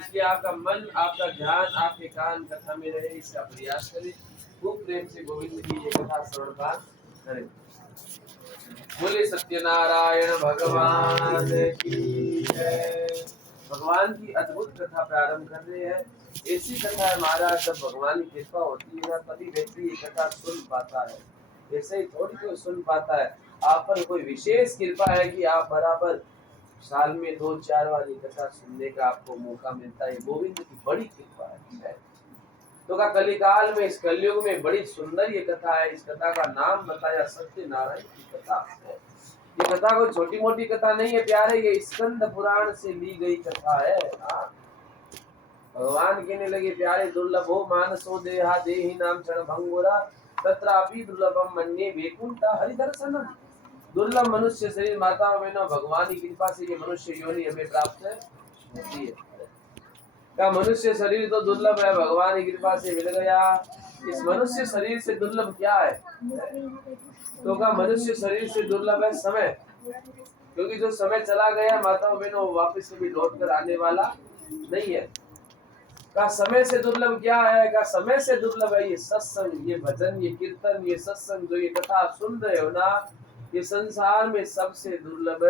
इसलिए आपका मन, आपका ध्यान, आपके कान कथा में रहे, इसका प्रयास करें। खूब प्रेम से गोविंद की ये कथा श्रवण पाठ करें। बोले सत्यनारायण भगवान की जय। भगवान की अद्भुत कथा प्रारंभ कर रहे हैं। ऐसी कथा है महाराज, जब भगवान की कृपा होती है ना तभी व्यक्ति ये कथा सुन पाता है। ऐसे ही थोड़ी कोई सुन पाता है। आप पर कोई विशेष कृपा है कि आप बराबर साल में 2-4 बार ये कथा सुनने का आपको मौका मिलता है। गोविंद की बड़ी कृपा है। तो का कलिकाल में, इस कलयुग में बड़ी सुंदर ये कथा है। इस कथा का नाम बताया सत्यनारायण की कथा है। ये कथा कोई छोटी मोटी कथा नहीं है प्यारे, ये स्कंद पुराण से ली गई कथा है। भगवान कहने लगे प्यारे, दुर्लभो मानसो देहा देहि नाम क्षण भंगुरा तत्रापि दुर्लभम मन्ये वैकुंठ हरिदर्शनम। दुर्लभ मनुष्य शरीर माताओं बहनों, भगवान की कृपा से ये मनुष्य योनि हमें प्राप्त होती है। का मनुष्य शरीर तो दुर्लभ है, भगवान की कृपा से मिल गया। इस मनुष्य शरीर से दुर्लभ क्या है? तो का मनुष्य शरीर से दुर्लभ है समय, क्योंकि जो समय चला गया माताओं बहनों वो वापस कभी लौट कर आने वाला नहीं है। का समय से दुर्लभ क्या है? का समय से दुर्लभ है ये सत्संग, ये भजन, ये कीर्तन, ये सत्संग, जो ये कथा सुन रहे हो ना, ये संसार में सबसे दुर्लभ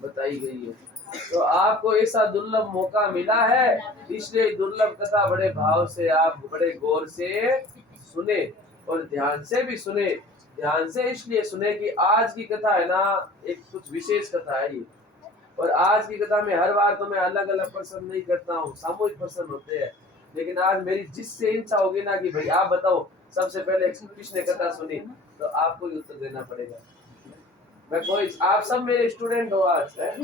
बताई गई है। तो आपको ऐसा दुर्लभ मौका मिला है, इसलिए दुर्लभ कथा बड़े भाव से आप बड़े गौर से सुने और ध्यान से भी सुने। ध्यान से इसलिए सुने कि आज की कथा है ना, एक कुछ विशेष कथा है ये। और आज की कथा में हर बार तो मैं अलग अलग प्रश्न नहीं करता हूँ, सामूहिक प्रश्न होते हैं। लेकिन आज मेरी जिससे इच्छा होगी ना कि भाई आप बताओ सबसे पहले किसने कथा सुनी, तो आपको ही उत्तर देना पड़ेगा। मैं कोई, आप सब मेरे स्टूडेंट हो आज, है?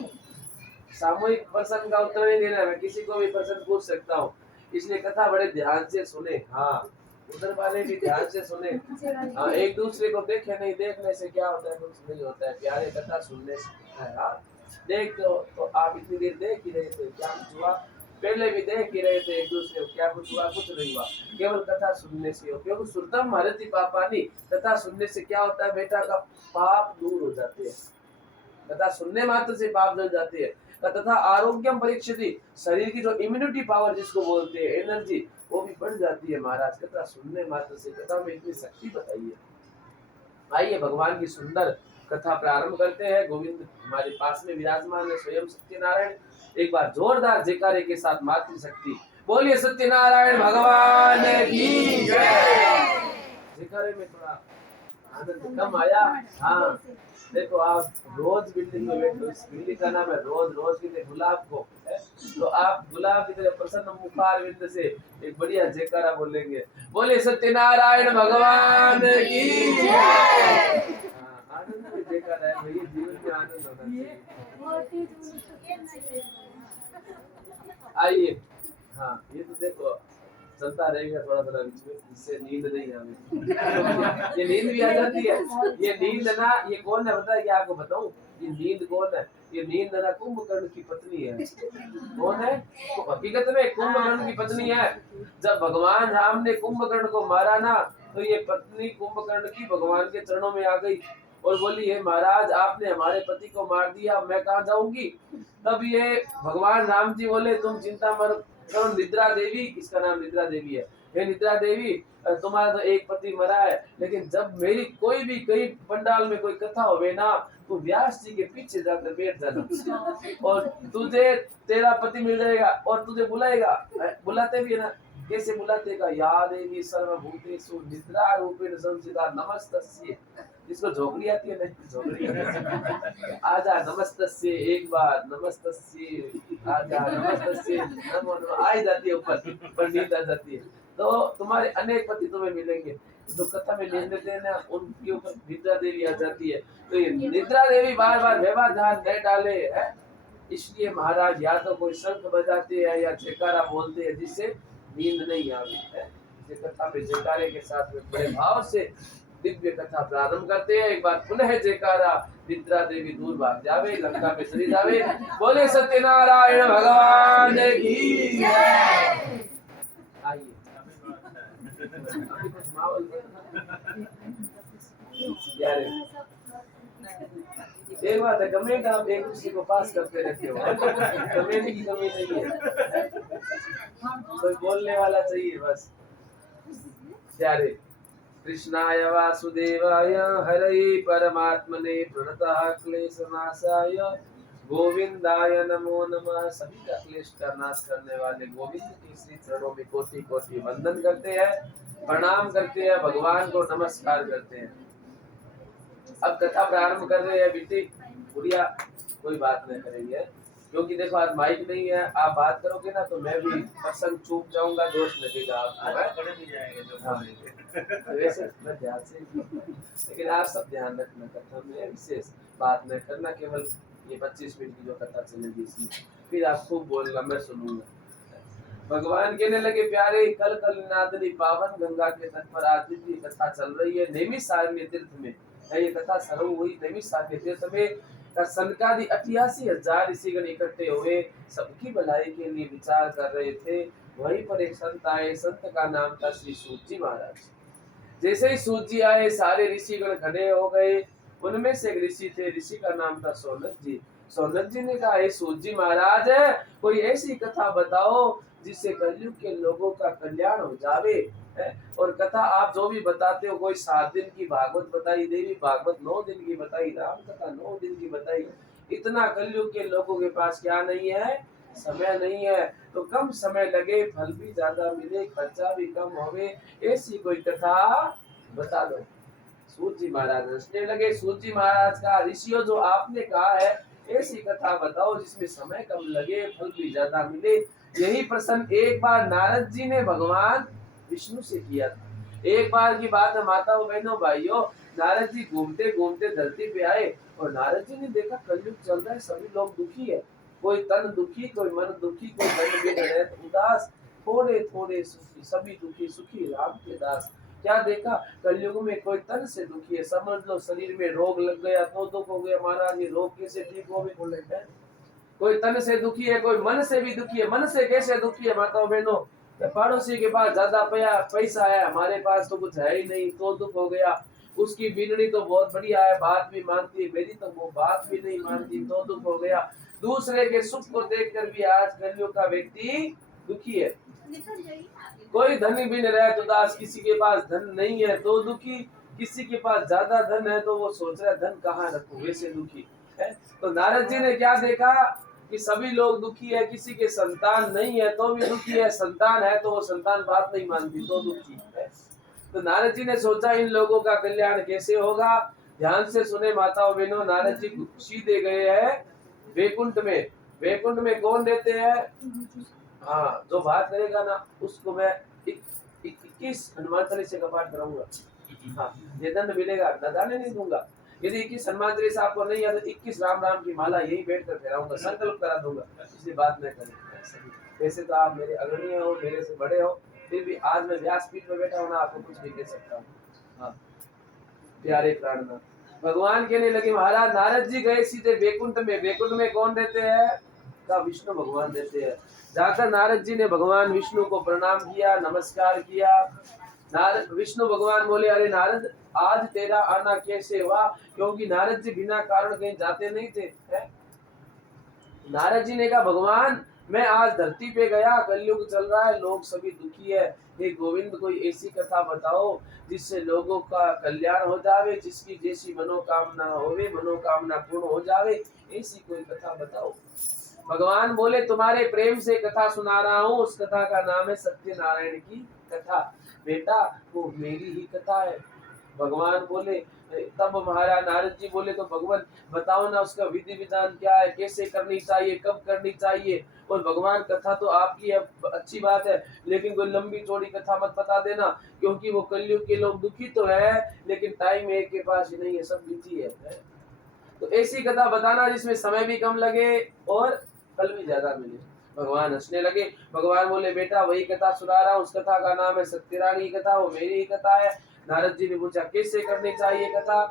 सामूहिक प्रश्न का उत्तर नहीं देना, मैं किसी को भी प्रश्न पूछ सकता हूँ। इसलिए कथा बड़े ध्यान से सुने। हाँ, उधर वाले भी ध्यान से सुने। हाँ, एक दूसरे को देखे नहीं, देखने से क्या होता है? कुछ नहीं होता है प्यारे, कथा सुनने से है। हाँ, देख तो आप इतनी देर देख ही रहे थे, क्या कुछ हुआ? पहले भी देख ही रहे थे एक दूसरे को, क्या कुछ हुआ? कुछ नहीं हुआ। केवल कथा सुनने से हो, क्योंकि सुनतम हरति पापानी, कथा सुनने से क्या होता है बेटा? का पाप दूर हो जाते हैं। कथा सुनने मात्र से पाप जल जाते हैं। तथा आरोग्यम परीक्षति, शरीर की जो इम्यूनिटी पावर जिसको बोलते हैं, एनर्जी, वो भी बढ़ जाती है महाराज कथा सुनने मात्र से। कथा में इतनी शक्ति बताई है। आइए भगवान की सुंदर कथा प्रारंभ करते हैं। गोविंद हमारे पास में विराजमान है, स्वयं सत्यनारायण। एक बार जोरदार जयकारे के साथ मातृशक्ति बोलिए सत्यनारायण भगवान की जय। जयकारे में थोड़ा आनंद कम आया। हाँ, देखो आप रोज बिल्डिंग में बैठो, इस बिल्डिंग का नाम है रोज। रोज की तरह गुलाब को है, तो आप गुलाब की तरह प्रसन्न मुखार विंद से एक बढ़िया जयकारा बोलेंगे, बोले सत्यनारायण भगवान की जय। आनंद में जयकारा है भाई, जीवन में आनंद होना चाहिए। आइए, हाँ ये तो देखो चलता रहेगा थोड़ा थोड़ा बीच में, इससे नींद नहीं आती। ये नींद भी आ जाती है। ये नींद ना, ये कौन है पता है? क्या आपको बताऊं? ये नींद कौन है? ये नींद ना कुंभकर्ण की पत्नी है। कौन है? तो हकीकत में कुंभकर्ण की पत्नी है। जब भगवान राम ने कुंभकर्ण को मारा ना, तो ये पत्नी कुंभकर्ण की भगवान के चरणों में आ गई और बोली, हे महाराज आपने हमारे पति को मार दिया, मैं कहाँ जाऊंगी? तब ये भगवान राम जी बोले, तुम चिंता मत करो निद्रा देवी, इसका नाम निद्रा देवी है। हे निद्रा देवी, तुम्हारा तो एक पति मरा है, लेकिन जब मेरी कोई भी कहीं पंडाल में कोई कथा होवे ना, तो व्यास जी के पीछे जाकर बैठ जाना और तुझे तेरा पति मिल जाएगा और तुझे बुलाएगा। बुलाते भी है ना, कैसे बुलाते का? या देवी सर्वभूतेषु निद्रा रूपेण संस्थिता नमस्तस्यै। इसको झोंकड़ी आती है? नहीं झोंकड़ी आजा नमस्तस्यै, एक बार नमस्तस्यै, आजा नमस्तस्यै, नमो नमो, आ जाती है ऊपर, पर नींद आ जाती है। तो तुम्हारे अनेक पति तुम्हें मिलेंगे। तो कथा में नींद देते हैं ना, उनके ऊपर निद्रा देवी आ जाती है। तो ये निद्रा देवी बार बार व्यवधान नहीं डाले है, इसलिए महाराज या तो कोई शंख बजाते हैं या जयकारा बोलते हैं जिससे नींद नहीं आती है। कथा में जयकारे के साथ में बड़े भाव से दिव्य कथा प्रारंभ करते हैं। एक बार पुनः जयकारा, निद्रा देवी दूर भाग जावे, लंका में चली जावे। बोले सत्यनारायण भगवान की जय। आइए यार, एक बात है, कमेंट आप एक दूसरे को पास करते रहते हो, कमेंट की कमी नहीं है। कोई बोलने वाला चाहिए बस। प्यारे कृष्णाय वासुदेवाय हरये परमात्मने प्रणतः क्लेशनाशाय गोविंदाय नमो नमः। सभी का क्लेश का नाश करने वाले गोविंद के श्री चरणों में कोटि कोटि वंदन करते हैं, प्रणाम करते हैं, भगवान को नमस्कार करते हैं। अब कथा प्रारंभ कर रहे हैं बेटी गुड़िया, कोई बात नहीं करेंगे क्योंकि देखो आज माइक नहीं है, आप बात करोगे ना तो मैं भी प्रसंग चूक जाऊंगा, दोष लगेगा आपको। पढ़े नहीं जाएंगे जो हाँ। वैसे मैं ध्यान से लेकिन आप सब ध्यान रखना, कथा में विशेष बात नहीं करना, केवल ये 25 मिनट की जो कथा चलेगी इसमें फिर आप खूब बोलना, मैं सुनूंगा। भगवान कहने लगे प्यारे कल कल नादनी पावन गंगा के तट पर आज की कथा चल रही है नैमिषारण्य तीर्थ में। ये कथा शुरू हुई नैमिषारण्य तीर्थ में। सनकादि 88,000 ऋषिगण इकट्ठे हुए, सबकी भलाई के लिए विचार कर रहे थे। वहीं पर एक संत आए, संत का नाम था श्री सूत जी महाराज। जैसे ही सूत जी आए सारे ऋषिगण खड़े हो गए। उनमें से एक ऋषि थे, ऋषि का नाम था सौनक जी। सौनक जी ने कहा, हे सूत जी महाराज कोई ऐसी कथा बताओ जिससे कलयुग के लोगों का कल्याण हो जावे। और कथा आप जो भी बताते हो, कोई 7 दिन की भागवत बताई, देवी भागवत 9 दिन की बताई, राम कथा 9 दिन की बताई। इतना कलयुग के लोगों के पास क्या नहीं है, समय नहीं है। तो कम समय लगे, फल भी ज्यादा मिले, खर्चा भी कम होवे, ऐसी कोई कथा बता दो। सूत जी महाराज हंसने लगे। सूत जी महाराज का, ऋषियों जो आपने कहा है ऐसी कथा बताओ जिसमें समय कम लगे, फल भी ज्यादा मिले। यही प्रश्न एक बार नारद जी ने भगवान विष्णु से किया था। एक बार की बात है माताओं बहनों भाइयों, नारद जी घूमते घूमते धरती पे आए और नारद जी ने देखा कलयुग चल रहा है, सभी लोग दुखी है, कोई तन दुखी, कोई मन दुखी, कोई मन में उदास, थोड़े थोड़े सुखी, सभी दुखी सुखी राम के दास। क्या देखा, कलयुग में कोई तन से दुखी है, समझ लो शरीर में रोग लग गया तो दुख हो गया, महाराज ये रोग कैसे ठीक हो भी बोले हैं। कोई तन से दुखी है, कोई मन से भी दुखी है। मन से कैसे दुखी है माताओं बहनों, पड़ोसी के पास ज्यादा पैसा है, हमारे पास तो कुछ है ही नहीं तो दुख हो गया। उसकी बीननी तो बहुत बढ़िया है, बात भी मानती है, मेरी तो वो बात भी नहीं मानती तो दुख हो गया। दूसरे के सुख को देखकर भी आज कलयुग का व्यक्ति दुखी है। कोई धनी भी नहीं रहे तो दास, किसी के पास धन नहीं है तो दुखी, किसी के पास ज्यादा धन है तो वो सोच रहा है धन कहाँ रखूं, वैसे दुखी है। तो नारद जी ने क्या देखा कि सभी लोग दुखी है, किसी के संतान नहीं है तो भी दुखी है, संतान है तो वो संतान बात नहीं मानती तो दुखी है। तो नारद जी ने सोचा इन लोगों का कल्याण कैसे होगा। ध्यान से सुने माताओं बहनों, नारद जी सीधे गए हैं वैकुंठ में। वैकुंठ में कौन रहते हैं, हाँ जो बात करेगा ना उसको मैं 21 हनुमान चालीसा का पाठ कराऊंगा। हाँ ये दंड मिलेगा, नदाने नहीं दूंगा। यदि 21 हनुमान चालीसा आपको नहीं आता, 21 राम राम की माला यही बैठ कर फेराऊंगा, संकल्प करा दूंगा, इसलिए बात नहीं करें। वैसे तो आप मेरे अग्रणी हो, मेरे से बड़े हो, फिर भी आज मैं व्यासपीठ में बैठा हूँ ना, आपको कुछ भी कह सकता हूँ। हाँ प्यारे प्राणनाथ भगवान कहने लगे, महाराज नारद जी गए सीधे वैकुंठ में। वैकुंठ में कौन रहते हैं, का विष्णु भगवान रहते हैं। जाकर नारद जी ने भगवान विष्णु को प्रणाम किया, नमस्कार किया। नारद विष्णु भगवान बोले, अरे नारद आज तेरा आना कैसे हुआ, क्योंकि नारद जी बिना कारण कहीं जाते नहीं थे। नारद जी ने कहा, भगवान मैं आज धरती पे गया, कलयुग चल रहा है, लोग सभी दुखी है, हे गोविंद कोई ऐसी कथा बताओ जिससे लोगों का कल्याण हो जावे, जिसकी जैसी मनोकामना होवे मनोकामना पूर्ण हो जावे, ऐसी कोई कथा बताओ। भगवान बोले, तुम्हारे प्रेम से कथा सुना रहा हूँ, उस कथा का नाम है सत्यनारायण की कथा। बेटा वो मेरी ही कथा है। भगवान बोले, तब महाराज नारद जी बोले, तो भगवान बताओ ना उसका विधि विधान क्या है, कैसे करनी चाहिए, कब करनी चाहिए। और भगवान कथा तो आपकी है, अच्छी बात है, लेकिन कोई लंबी चौड़ी कथा मत बता देना, क्योंकि वो कलयुग के लोग दुखी तो है लेकिन टाइम एक के पास ही नहीं है, सब बिजी है। तो ऐसी कथा बताना जिसमें समय भी कम लगे और फल भी ज्यादा मिले। भगवान हंसने लगे। भगवान बोले, बेटा वही कथा सुना रहा हूँ, उस कथा का नाम है सत्यनारायण की कथा, वो मेरी ही कथा है। नारद जी ने पूछा, कैसे करनी चाहिए कथा,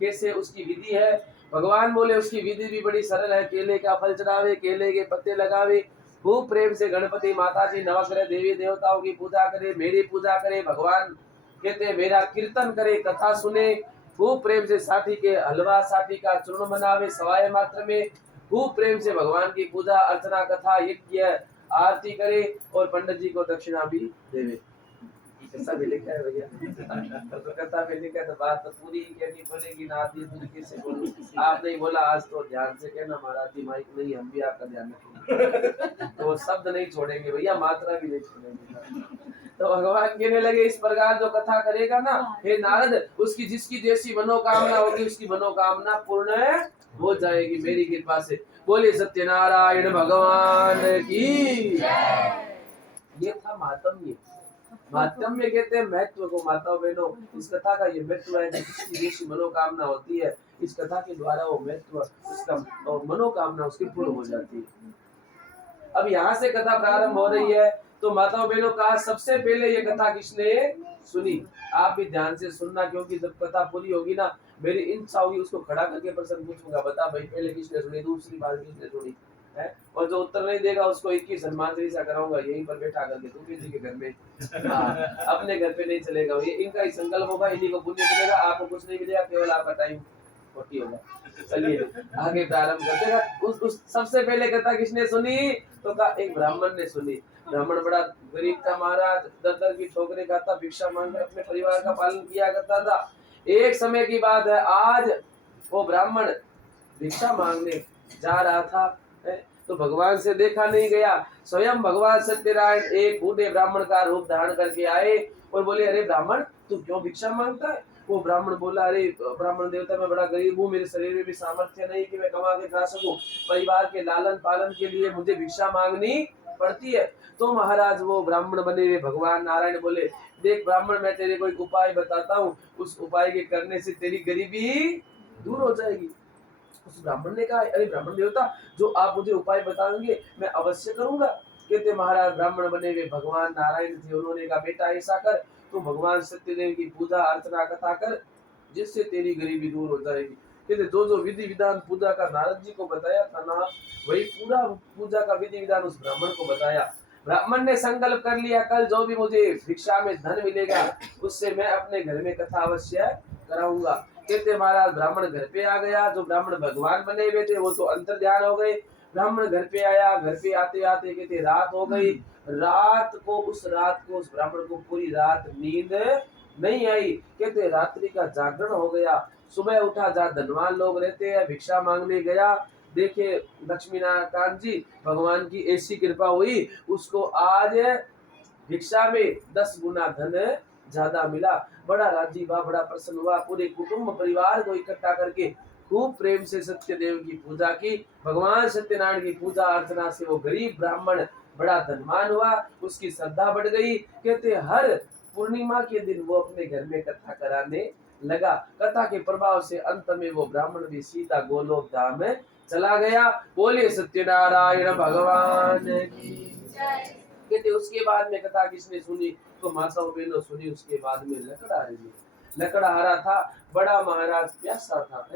कैसे उसकी विधि है। भगवान बोले, उसकी विधि भी बड़ी सरल है, केले का फल चढ़ावे, केले के पत्ते लगावे, खूब प्रेम से गणपति माता जी नवग्रह देवी देवताओं की पूजा करे, मेरी पूजा करे। भगवान कहते मेरा कीर्तन करे, कथा सुने, खूब प्रेम से साठी के हलवा साठी का चूर्ण बनावे, सवाए मात्र में खूब प्रेम से भगवान की पूजा अर्चना कथा यज्ञ आरती करे और पंडित जी को दक्षिणा भी देवे। ऐसा भी लिखा है भैया। तो कथा में लिखा है तो बात तो पूरी ही कहनी पड़ेगी ना, आधी अधूरी कैसे बोलूं। आपने ही बोला आज तो ध्यान से कहना महाराज जी, माइक नहीं, हम भी आपका ध्यान रखेंगे। तो शब्द नहीं छोड़ेंगे भैया, मात्रा भी नहीं छोड़ेंगे। तो भगवान कहने लगे इस प्रकार जो कथा करेगा ना हे नारद, उसकी जिसकी जैसी मनोकामना होगी उसकी मनोकामना पूर्ण हो जाएगी मेरी कृपा से। बोले सत्यनारायण भगवान की। ये था मातम्य। मातम्य कहते हैं महत्व को। माताओं बहनों, इस कथा का ये महत्व है, जिसकी जैसी मनोकामना होती है इस कथा के द्वारा वो महत्व, उसका मनोकामना उसकी पूर्ण हो जाती है। अब यहाँ से कथा प्रारंभ हो रही है। तो माताओं बहनों का सबसे पहले ये कथा किसने सुनी? आप भी ध्यान से सुनना, क्योंकि जब कथा पूरी होगी ना मेरी इच्छा होगी उसको खड़ा करके प्रश्न पूछूंगा, बता भाई पहले किसने सुनी, दूसरी बार किसने सुनी है। और जो उत्तर नहीं देगा उसको 21 हनुमान चालीसा कराऊंगा यहीं पर बैठा करके, तुम जी के घर में। अपने घर पे नहीं चलेगा, ये इनका ही संकल्प होगा, इन्हीं को पुण्य मिलेगा, आपको कुछ नहीं मिलेगा, केवल आपका टाइम खोटी होगा। चलिए आगे प्रारंभ करते हैं। उस सबसे पहले कथा किसने सुनी? तो का एक ब्राह्मण ने सुनी। ब्राह्मण बड़ा गरीब था महाराज, दर दर की ठोकरें खाता, भिक्षा मांगकर अपने परिवार का पालन किया करता था। एक समय की बात है, आज वो ब्राह्मण भिक्षा मांगने जा रहा था, तो भगवान से देखा नहीं गया। स्वयं भगवान सत्यनारायण एक बूढ़े ब्राह्मण का रूप धारण करके आए और बोले अरे ब्राह्मण तू क्यों भिक्षा मांगता है? वो ब्राह्मण बोला अरे ब्राह्मण देवता मैं बड़ा गरीब हूँ, मेरे शरीर में भी सामर्थ्य नहीं कि मैं कमा के खा सकूं, परिवार के लालन पालन के लिए मुझे भिक्षा मांगनी पड़ती है। तो महाराज वो ब्राह्मण बने हुए भगवान नारायण बोले देख ब्राह्मण मैं तेरे को एक उपाय बताता हूँ, उस उपाय के करने से तेरी गरीबी दूर हो जाएगी। उस ब्राह्मण ने कहा अरे ब्राह्मण देवता जो आप मुझे उपाय बताएंगे मैं अवश्य करूंगा। कहते महाराज ब्राह्मण बने हुए भगवान नारायण थे, उन्होंने कहा बेटा ऐसा कर तू भगवान सत्यदेव की पूजा अर्चना कथा कर जिससे तेरी गरीबी दूर हो जाएगी। कहते जो जो विधि विधान पूजा का नारद जी को बताया था ना वही पूरा पूजा का विधि विधान उस ब्राह्मण को बताया। ब्राह्मण ने संकल्प कर लिया कल जो भी मुझे भिक्षा में धन मिलेगा उससे मैं अपने घर में कथा अवश्य कराऊंगा। कहते महाराज ब्राह्मण घर पे आ गया। जो ब्राह्मण भगवान बने हुए थे वो तो अंतर ध्यान हो गए। ब्राह्मण घर पे आया, घर पे आते आते कहते रात हो गई। रात को उस ब्राह्मण को पूरी रात नींद नहीं आई। कहते रात्रि का जागरण हो गया। सुबह उठा, जहाँ धनवान लोग रहते हैं भिक्षा मांगने गया, देखे लक्ष्मी नारायण जी भगवान की ऐसी कृपा हुई उसको आज भिक्षा में 10 गुना धन ज्यादा मिला। बड़ा राजी हुआ, बड़ा प्रसन्न हुआ, पूरे कुटुंब परिवार को इकट्ठा करके खूब प्रेम से सत्यदेव की पूजा की। भगवान सत्यनारायण की पूजा अर्चना से वो गरीब ब्राह्मण बड़ा धनवान हुआ, उसकी श्रद्धा बढ़ गई। कहते हर पूर्णिमा के दिन वो अपने घर में कथा कराने लगा। कथा के प्रभाव से अंत में वो ब्राह्मण भी सीधा गोलोक धाम में चला गया। बोले सत्यनारायण भगवान की जय। कहते उसके बाद में कथा किसने सुनी? तो माताओं बहनों सुनी। उसके बाद में लकड़हारा था, बड़ा महाराज प्यासा था।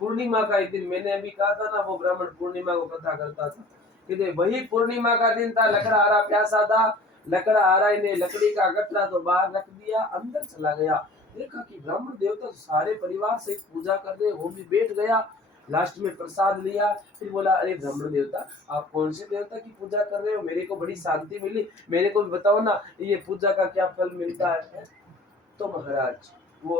पूर्णिमा का एक दिन मैंने अभी कहा था ना वो ब्राह्मण पूर्णिमा को कथा करता था। कहते वही पूर्णिमा का दिन था, लकड़हारा प्यासा था। लकड़हारा ने लकड़ी का गठरा तो बाहर रख दिया, अंदर चला गया। देखा कि ब्राह्मण देवता सारे परिवार से पूजा कर रहे, वो भी बैठ गया। लास्ट में प्रसाद लिया, फिर बोला अरे ब्राह्मण देवता आप कौन से देवता की पूजा कर रहे हो? मेरे को बड़ी शांति मिली, मेरे को भी बताओ ना ये पूजा का क्या फल मिलता है? तो महाराज वो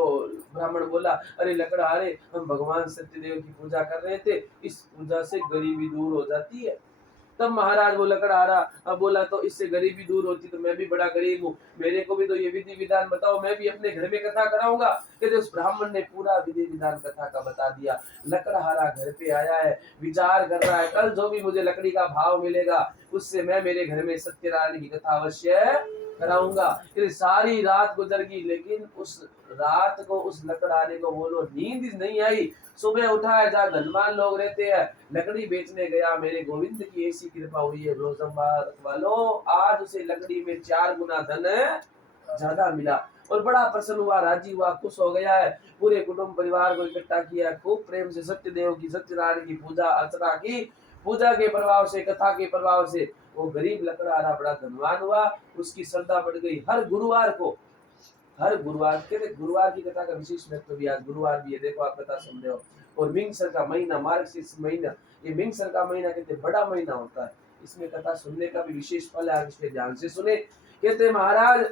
ब्राह्मण बोला अरे लकड़हारे हम भगवान सत्यदेव की पूजा कर रहे थे, इस पूजा से गरीबी दूर हो जाती है। तब महाराज वो लकड़हारा बोला तो इससे गरीबी दूर होती तो मैं भी बड़ा गरीब हूँ, मेरे को भी तो ये विधि विधान बताओ, मैं भी अपने घर में कथा कराऊंगा। कहते उस ब्राह्मण ने पूरा विधि विधान कथा का बता दिया। लकड़हारा घर पे आया है, विचार कर रहा है कल जो भी मुझे लकड़ी का भाव मिलेगा उससे मैं मेरे घर में सत्यनारायण की कथा अवश्य कराऊंगा। फिर सारी रात गुजर गई, लेकिन उस रात को उस लकड़हारे को बोलो नींद नहीं आई। सुबह उठा है, जहाँ धनवान लोग रहते हैं, लकड़ी बेचने गया, मेरे गोविंद की ऐसी कृपा हुई है वालों, आज उसे लकड़ी में 4 गुना धन ज्यादा मिला और बड़ा प्रसन्न हुआ, राजी हुआ, खुश हो गया है। पूरे कुटुंब परिवार को इकट्ठा किया, खूब प्रेम से सत्यदेव की सत्यनारायण की पूजा अर्चना की। पूजा के प्रभाव से, कथा के प्रभाव से वो गरीब लकड़हारा बड़ा धनवान हुआ, उसकी श्रद्धा बढ़ गई। हर गुरुवार के गुरुवार की कथा का विशेष महत्व भी, आज गुरुवार भी है, देखो आप कथा सुन रहे हो। और मिंगसर का महीना, मार्गशीर्ष महीना, ये मिंगसर का महीना कहते बड़ा महीना होता है। इसमें कथा सुनने का भी विशेष फल है। आप इसमें ध्यान से सुने। कहते महाराज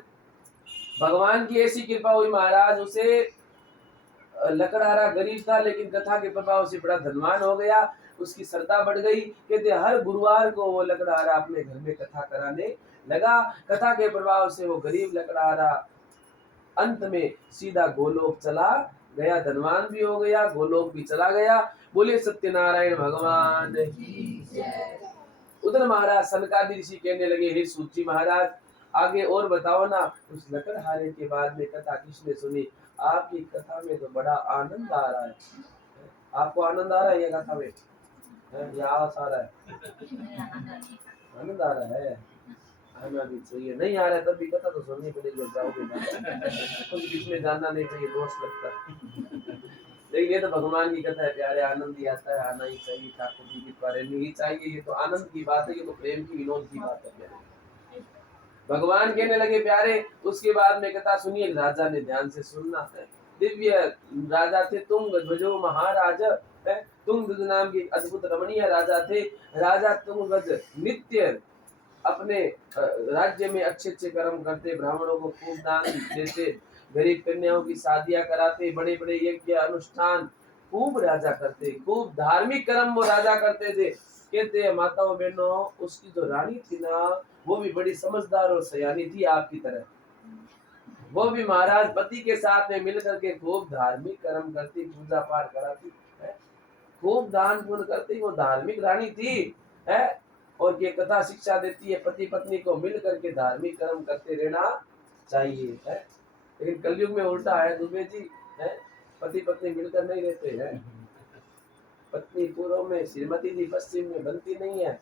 भगवान की ऐसी कृपा हुई, महाराज उसे लकड़हारा गरीब था लेकिन कथा के प्रभाव से बड़ा धनवान हो गया, उसकी श्रद्धा बढ़ गई। कहते हर गुरुवार को वो लकड़हारा अपने घर में कथा कराने लगा। कथा के प्रभाव से वो गरीब लकड़हारा अंत में सीधा गोलोक चला गया, धनवान भी हो गया, गोलोक भी चला गया। बोले सत्यनारायण भगवान की जय। उधर महाराज सनकादि ऋषि कहने लगे, हे सूत जी महाराज आगे और बताओ ना। उस लकड़हारे के बाद में कथा किसने सुनी? आपकी कथा में तो बड़ा आनंद आ रहा है। आपको आनंद आ रहा है ये कथा में? या आवाज आ रहा है? आनंद आ रहा है, आना भी चाहिए। नहीं आ रहा है तब भी कथा तो सुननी पड़ेगी, जाओगे तो बीच में जानना नहीं चाहिए, दोष लगता है। लेकिन ये तो भगवान की कथा है प्यारे, आनंद ही आता है, आना ही चाहिए, ठाकुर जी की बारे में ही चाहिए। ये तो आनंद की बात है, ये तो प्रेम की विनोद की बात है प्यारे। भगवान कहने लगे प्यारे, उसके बाद में कथा सुनिए, राजा ने ध्यान से सुनना है। दिव्य राजा थे तुंग ध्वजो महाराज है, तुंग ध्वज नाम के अद्भुत रमणीय राजा थे। राजा तुंग ध्वज नित्य अपने राज्य में अच्छे अच्छे कर्म करते, ब्राह्मणों को खूब दान देते, गरीब कन्याओं की शादियां कराते, बड़े बड़े यज्ञ अनुष्ठान खूब राजा करते, खूब धार्मिक कर्म वो राजा करते थे। कहते हैं माताओं बहनों, उसकी जो रानी थी ना वो भी बड़ी समझदार और सयानी थी आपकी तरह। वो भी महाराज पति के साथ में मिलकर के खूब धार्मिक कर्म करती, पूजा पाठ कराती है, खूब दान पुण्य करती, वो धार्मिक रानी थी है। और ये कथा शिक्षा देती है पति पत्नी को मिल करके धार्मिक कर्म करते रहना चाहिए है। लेकिन कलयुग में उल्टा है दुबे जी है, पति पत्नी मिलकर नहीं रहते हैं, पत्नी पूर्व में श्रीमती जी पश्चिम में बनती नहीं है।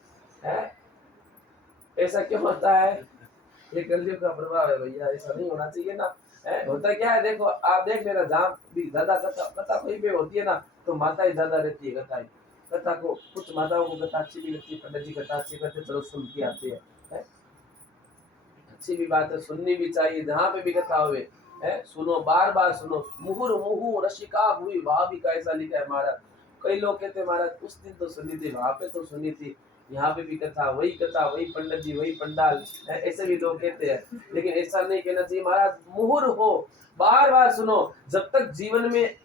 ऐसा क्यों होता है? ये कलयुग का प्रभाव है भैया, ऐसा नहीं होना चाहिए ना है। होता क्या है देखो, आप देख लेना, जहाँ भी ज्यादा कथा कहीं पे होती है ना तो माता ही ज्यादा रहती है। कथा को कुछ माताओं को कथा अच्छी भी लगती है, पंडित जी कथा अच्छी करते, चलो सुन के आते हैं है? अच्छी भी बात है, सुननी भी चाहिए। जहाँ पे भी कथा हुए है सुनो, बार बार सुनो। मुहुर मुहु रसिका हुई भाविका, ऐसा लिखा है महाराज। कई लोग कहते हैं महाराज उस दिन तो सुनी थी, वहां पे तो सुनी थी, यहाँ पे भी कथा वही पंडित जी वही पंडाल है, ऐसे भी लोग कहते हैं। लेकिन ऐसा नहीं कहना चाहिए महाराज, मुहुर हो बार बार सुनो, जब तक जीवन में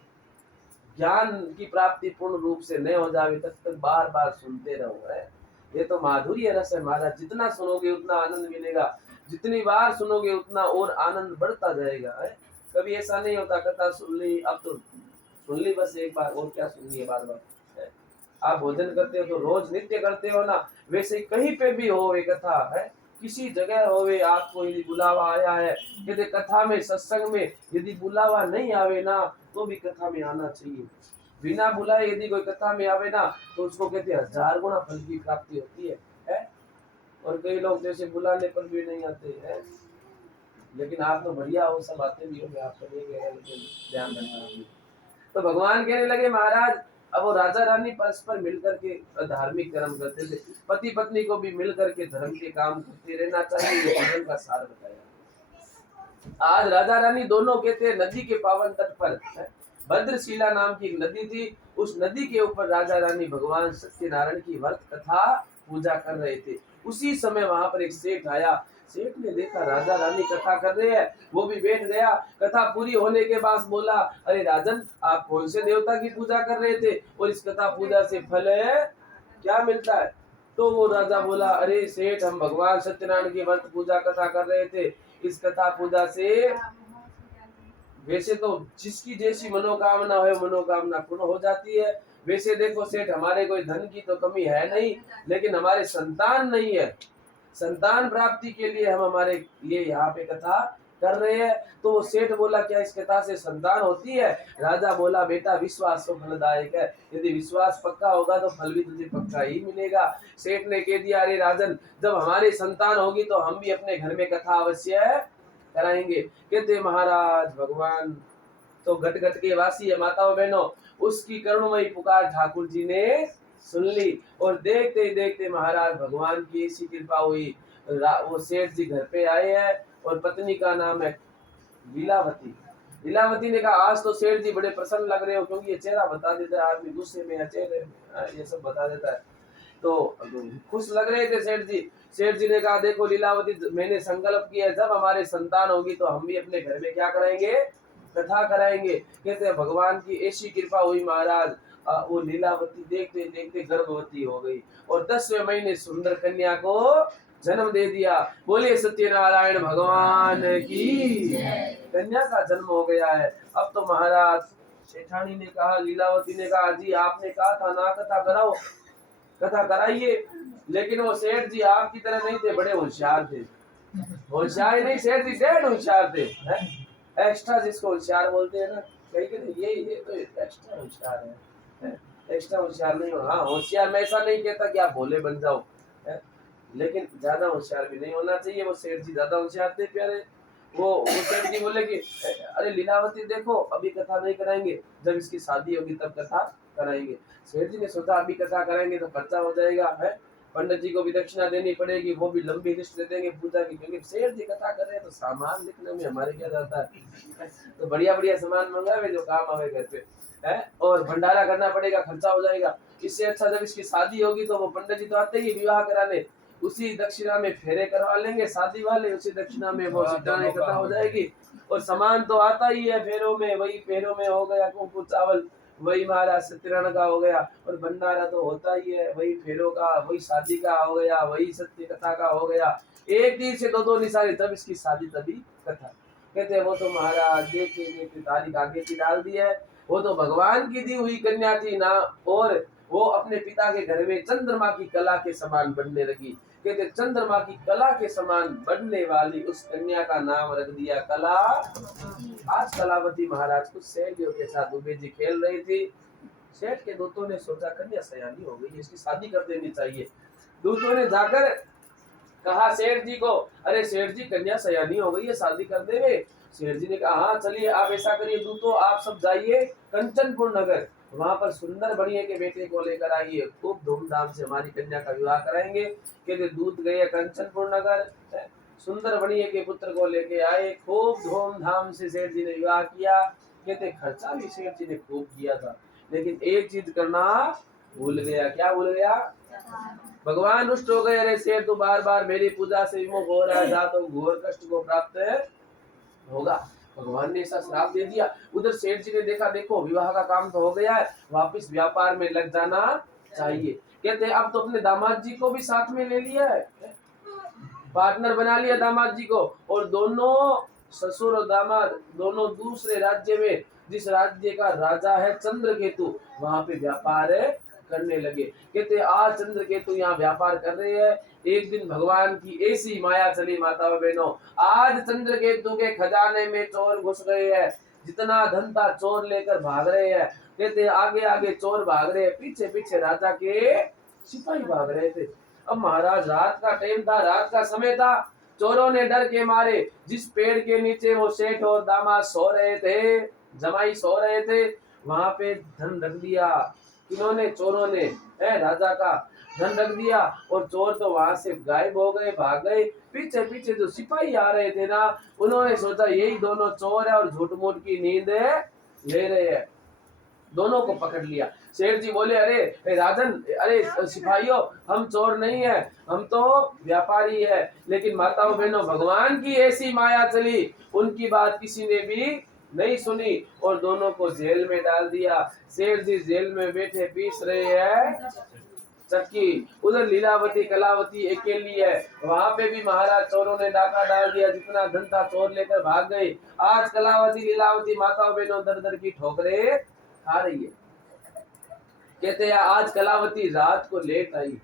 ज्ञान की प्राप्ति पूर्ण रूप से नहीं हो जाए तब तक बार बार सुनते रहो है। ये तो माधुर्य रस है महाराज, जितना सुनोगे उतना आनंद मिलेगा, जितनी बार सुनोगे उतना और आनंद बढ़ता जाएगा है। कभी ऐसा नहीं होता कथा सुन ली, अब तो सुन ली बस एक बार, और क्या सुननी है बार बार है? आप भोजन करते हो तो रोज नित्य करते हो ना, वैसे कहीं पे भी हो एक कथा है, किसी जगह होवे, आपको यदि बुलावा आया है, यदि कथा में सत्संग में यदि बुलावा नहीं आवे ना तो भी कथा में आना चाहिए। बिना बुलाए यदि कोई कथा में आवे ना तो उसको कहते हैं 1000 गुना फल की प्राप्ति होती है? और कई लोग जैसे बुलाने पर भी नहीं आते हैं। लेकिन आप तो बढ़िया हो, सब आते भी हो, मैं आपको नहीं कह रहा, लेकिन ध्यान रखना। तो भगवान कहने लगे महाराज, अब वो राजा रानी परस्पर मिलकर के धार्मिक कर्म करते थे, पति पत्नी को भी मिलकर के धर्म के काम करते रहना चाहिए, ये जीवन का सार बताया। आज राजा रानी दोनों कहते हैं नदी के पावन तट पर भद्रशिला नाम की एक नदी थी, उस नदी के ऊपर राजा रानी भगवान सत्यनारायण की व्रत कथा पूजा कर रहे थे। उसी समय वहां पर एक सेठ आया, सेठ ने देखा राजा रानी कथा कर रहे हैं, वो भी बैठ गया। कथा पूरी होने के बाद बोला, अरे राजन आप कौन से देवता की पूजा कर रहे थे और इस कथा पूजा से फल क्या मिलता है? तो वो राजा बोला, अरे सेठ हम भगवान सत्यनारायण की व्रत पूजा कथा कर रहे थे, इस कथा पूजा से वैसे तो जिसकी जैसी मनोकामना है मनोकामना पूर्ण हो जाती है। वैसे देखो सेठ हमारे कोई धन की तो कमी है नहीं, लेकिन हमारे संतान नहीं है, संतान प्राप्ति के लिए हम हमारे लिए यहाँ पे कथा कर रहे हैं। तो वो सेठ बोला क्या इस कथा से संतान होती है? राजा बोला बेटा विश्वास तो फलदायक है, यदि विश्वास पक्का होगा तो फल भी तुझे पक्का ही मिलेगा। सेठ ने कह दिया, अरे राजन जब हमारी संतान होगी तो हम भी अपने घर में कथा अवश्य कराएंगे। कहते महाराज भगवान तो घट घट के वासी है, माताओं बहनों उसकी करुणमयी पुकार ठाकुर जी ने सुन ली। और देखते ही देखते महाराज भगवान की ऐसी कृपा हुई, वो सेठ जी घर पे आए हैं और पत्नी का नाम है लीलावती। लीलावती ने कहा आज तो सेठ जी बड़े प्रसन्न लग रहे हो, क्योंकि ये चेहरा बता देता है आदमी गुस्से में या चेहरे में, ये सब बता देता है। तो खुश लग रहे थे सेठ जी। सेठ जी ने कहा देखो लीलावती, मैंने संकल्प किया जब हमारे संतान होगी तो हम भी अपने घर में क्या कराएंगे, कथा कराएंगे। कहते हैं भगवान की ऐसी कृपा हुई महाराज, वो लीलावती देखते देखते गर्भवती हो गई और 10वें महीने सुंदर कन्या को जन्म दे दिया। बोलिए सत्यनारायण भगवान की। कन्या का जन्म हो गया है। अब तो महाराज सेठानी ने कहा, लीलावती ने कहा जी आपने कहा था ना कथा कराओ, कथा कराइए। लेकिन वो सेठ जी आपकी तरह नहीं थे, बड़े होशियार थे। होशियार नहीं, सेठ जी डेढ़ होशियार थे। एक्स्ट्रा जिसको होशियार बोलते हैं ना, कहीं कहीं ये तो एक्स्ट्रा होशियार है। एक्स्ट्रा होशियार नहीं हो, हाँ होशियार मैं ऐसा नहीं कहता कि आप भोले बन जाओ, है? लेकिन ज्यादा होशियार भी नहीं होना चाहिए। वो सेठ जी ज्यादा होशियार थे प्यारे। वो सेठ जी बोले कि अरे लीलावती देखो अभी कथा नहीं कराएंगे, जब इसकी शादी होगी तब कथा कराएंगे। सेठ जी ने सोचा अभी कथा कराएंगे तो खर्चा हो जाएगा, है पंडित जी को भी दक्षिणा देनी पड़ेगी, वो भी लंबी लिस्ट दे देंगे पूजा की, क्योंकि सेठ जी कथा कर रहे हैं तो सामान लिखने में हमारे क्या जाता है। तो बढ़िया बढ़िया सामान मंगावे जो काम आवे घर पे, है और भंडारा करना पड़ेगा, खर्चा हो जाएगा। इससे अच्छा जब इसकी शादी होगी तो वो पंडित जी तो आते ही विवाह कराने, उसी दक्षिणा में फेरे करवा लेंगे शादी वाले, उसी दक्षिणा में वो सिद्धांत कथा हो जाएगी। और सामान तो आता ही है फेरों में, वही फेरों में हो गया कुंकू चावल, वही महाराज सत्यनारायण का हो गया, और भंडारा तो होता ही है, वही फेरों का, वही शादी का हो गया, वही सत्य कथा का हो गया। एक दिन से दो निशाने, तब इसकी शादी तभी कथा। कहते हैं वो तो महाराज देखते देखते तारीख आगे की डाल दी है। वो तो भगवान की दी हुई कन्या थी ना, और वो अपने पिता के घर में चंद्रमा की कला के समान बनने लगी। कहते चंद्रमा की कला के समान बनने वाली उस कन्या का नाम रख दिया कला। आज कलावती महाराज कुछ सहेलियों के साथ दुबे जी खेल रही थी। सेठ के दूतों ने सोचा कन्या सयानी हो गई, इसकी शादी कर देनी चाहिए। दूतों ने जाकर कहा सेठ जी को, अरे सेठ जी कन्या सयानी हो गई है, शादी कर देवे। सेठ जी ने कहा हाँ चलिए आप ऐसा करिए दूतों, आप सब जाइए कंचनपुर नगर, वहां पर सुंदर बनिए के बेटे को लेकर आइए, खूब धूमधाम से हमारी कन्या का विवाह कराएंगे। कहते दूत गए कंचनपुर नगर, सुंदर बनिए के पुत्र को लेके आए, खूब धूमधाम से सेठ जी ने विवाह किया। कहते खर्चा भी सेठ जी ने खूब किया था, लेकिन एक चीज करना भूल गया। क्या भूल गया? भगवान रुष्ट हो गए, अरे सेठ तो बार बार मेरी पूजा से विमुख हो रहा है, जा तो घोर कष्ट को प्राप्त होगा। भगवान ने ऐसा श्राप दे दिया। उधर सेठ जी ने देखा देखो विवाह का काम तो हो गया है, वापिस व्यापार में लग जाना चाहिए। कहते अब तो अपने दामाद जी को भी साथ में ले लिया है, पार्टनर बना लिया दामाद जी को, और दोनों ससुर और दामाद दोनों दूसरे राज्य में, जिस राज्य का राजा है चंद्रकेतु, वहां पे व्यापार करने लगे। कहते आज चंद्रकेतु यहाँ व्यापार कर रहे हैं। एक दिन भगवान की ऐसी माया चली माताओं बहनों, आज चंद्रकेतु के खजाने में चोर घुस गए हैं, जितना धन था चोर लेकर भाग रहे हैं। कहते आगे आगे चोर भाग रहे हैं, पीछे पीछे राजा के सिपाही भाग रहे थे। अब महाराज रात का टाइम था, रात का समय था, चोरों ने डर के मारे जिस पेड़ के नीचे वो सेठ और दामाद सो रहे थे, जमाई सो रहे थे, वहां पे धन रख दिया। इन्होंने चोरों ने राजा का धन रख दिया, और चोर तो वहां से गायब हो गए, भाग गए। पीछे पीछे जो सिपाही आ रहे थे ना, उन्होंने सोचा यही दोनों चोर है और झूठ मूठ की नींद ले रहे हैं, दोनों को पकड़ लिया। सेठ जी बोले अरे राजन, अरे सिपाहियों, हम चोर नहीं है, हम तो व्यापारी है। लेकिन माताओं बहनों भगवान की ऐसी माया चली, उनकी बात किसी ने भी नहीं सुनी और दोनों को जेल में डाल दिया। सेठ जी जेल में बैठे पीस रहे हैं चक्की, उधर लीलावती कलावती अकेली है, वहां पे भी महाराज चोरों ने डाका डाल दिया, जितना धन था चोर लेकर भाग गए। आज कलावती लीलावती माताओं बहनों दर दर की ठोकरें खा रही है। कहते हैं आज कलावती रात को लेट आई।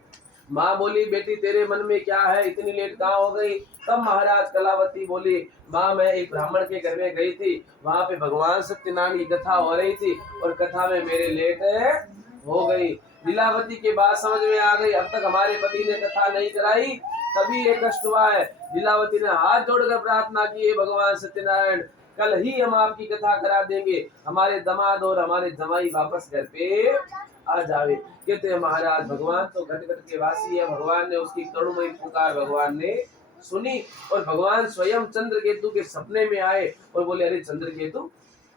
माँ बोली बेटी तेरे मन में क्या है, इतनी लेट कहाँ हो गई? तब महाराज कलावती बोली माँ मैं एक ब्राह्मण के घर में गई थी, वहां पे भगवान सत्यनारायण की कथा हो रही थी और कथा में मेरे लेट हो गई। लीलावती के बात समझ में आ गई, अब तक हमारे पति ने कथा नहीं कराई, तभी ये कष्ट हुआ है। लीलावती ने हाथ जोड़कर प्रार्थना की, भगवान सत्यनारायण कल ही हम आपकी कथा करा देंगे, हमारे दामाद और हमारे जमाई वापस घर पे आ जावे। कहते हैं महाराज भगवान तो घट घट के वासी है, भगवान ने उसकी करुणमयी पुकार भगवान ने सुनी, और भगवान स्वयं चंद्रकेतु के सपने में आए और बोले अरे चंद्रकेतु,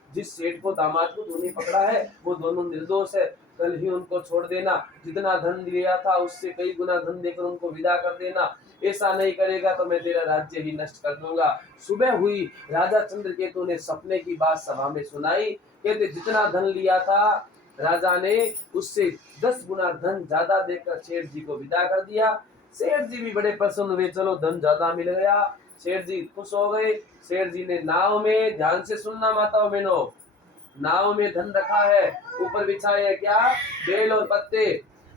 जिस सेठ को दामाद को तूने पकड़ा है वो दोनों निर्दोष है, कल ही उनको छोड़ देना, जितना धन लिया था उससे कई गुना धन देकर उनको विदा कर देना, ऐसा नहीं करेगा तो मैं तेरा राज्य ही नष्ट कर दूंगा। सुबह हुई, राजा चंद्रकेतु ने सपने की बात सभा में सुनाई। कहते जितना धन लिया था राजा ने उससे 10 गुना धन ज्यादा देकर सेठ जी को विदा कर दिया। सेठ जी भी बड़े प्रसन्न हुए, चलो धन ज्यादा मिल गया। सेठ जी खुश हो गए। सेठ जी ने नाव में, ध्यान से सुनना माताओं बहनों, नाव में धन रखा है, ऊपर बिछाए है क्या, बेल और पत्ते।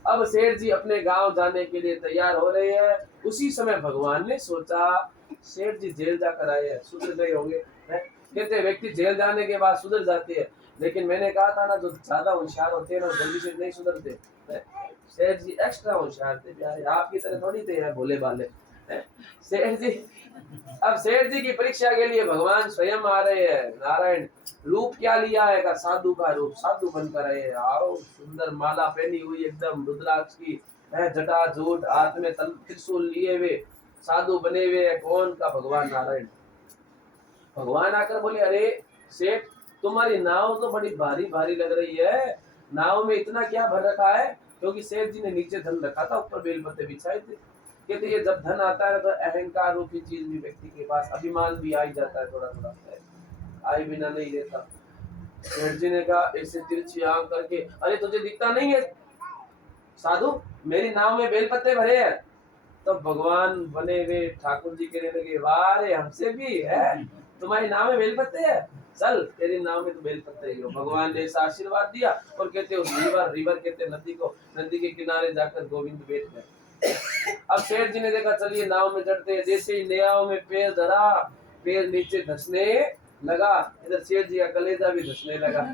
अब सेठ जी अपने गांव जाने के लिए तैयार हो रहे हैं। उसी समय भगवान ने सोचा सेठ जी जेल जाकर आए हैं, सुधर गए होंगे। कहते व्यक्ति जेल जाने के बाद सुधर जाते हैं, लेकिन मैंने कहा था ना जो ज्यादा होशियार होते हैं ना जल्दी से नहीं सुधरते। सेठ जी एक्स्ट्रा होशियार थे प्यारे, आपकी तरह थोड़ी थे भोले भाले। सेठ जी, अब सेठ जी की परीक्षा के लिए भगवान स्वयं आ रहे हैं। नारायण रूप क्या लिया है का, साधु का रूप, साधु बनकर आए हैं। आओ, सुंदर माला पहनी हुई एकदम रुद्राक्ष की है, जटा जूट, हाथ में त्रिशूल लिए हुए साधु बने हुए है। कौन का, भगवान नारायण। भगवान आकर बोले अरे सेठ, तुम्हारी नाव तो बड़ी भारी भारी लग रही है, नाव में इतना क्या भर रखा है। क्योंकि सेठ जी ने नीचे धन रखा था, ऊपर बेल पत्ते बिछाए थे। कहते ये जब धन आता है तो अहंकार रूपी चीज भी व्यक्ति के पास, अभिमान भी आ ही जाता है थोड़ा थोड़ा, आई बिना नहीं रहता। सेठ जी ने कहा ऐसे तिरछी आंख करके, अरे तुझे दिखता नहीं है साधु, मेरी नाव में बेल पत्ते भरे हैं। तो भगवान बने हुए ठाकुर जी कहने लगे वाह रे, हमसे भी है, तुम्हारी नाव में बेल पत्ते है, चल तेरी नाव में तो बेल पत्ते ही हो। भगवान ने ऐसा आशीर्वाद दिया। और कहते उस रिवर कहते नदी को, नदी के किनारे जाकर गोविंद बैठ गए। अब सेठ जी ने देखा चलिए नाव में चढ़ते हैं। जैसे ही नाव में पैर धरा, पैर नीचे धसने लगा, इधर सेठ जी का कलेजा भी धसने लगा।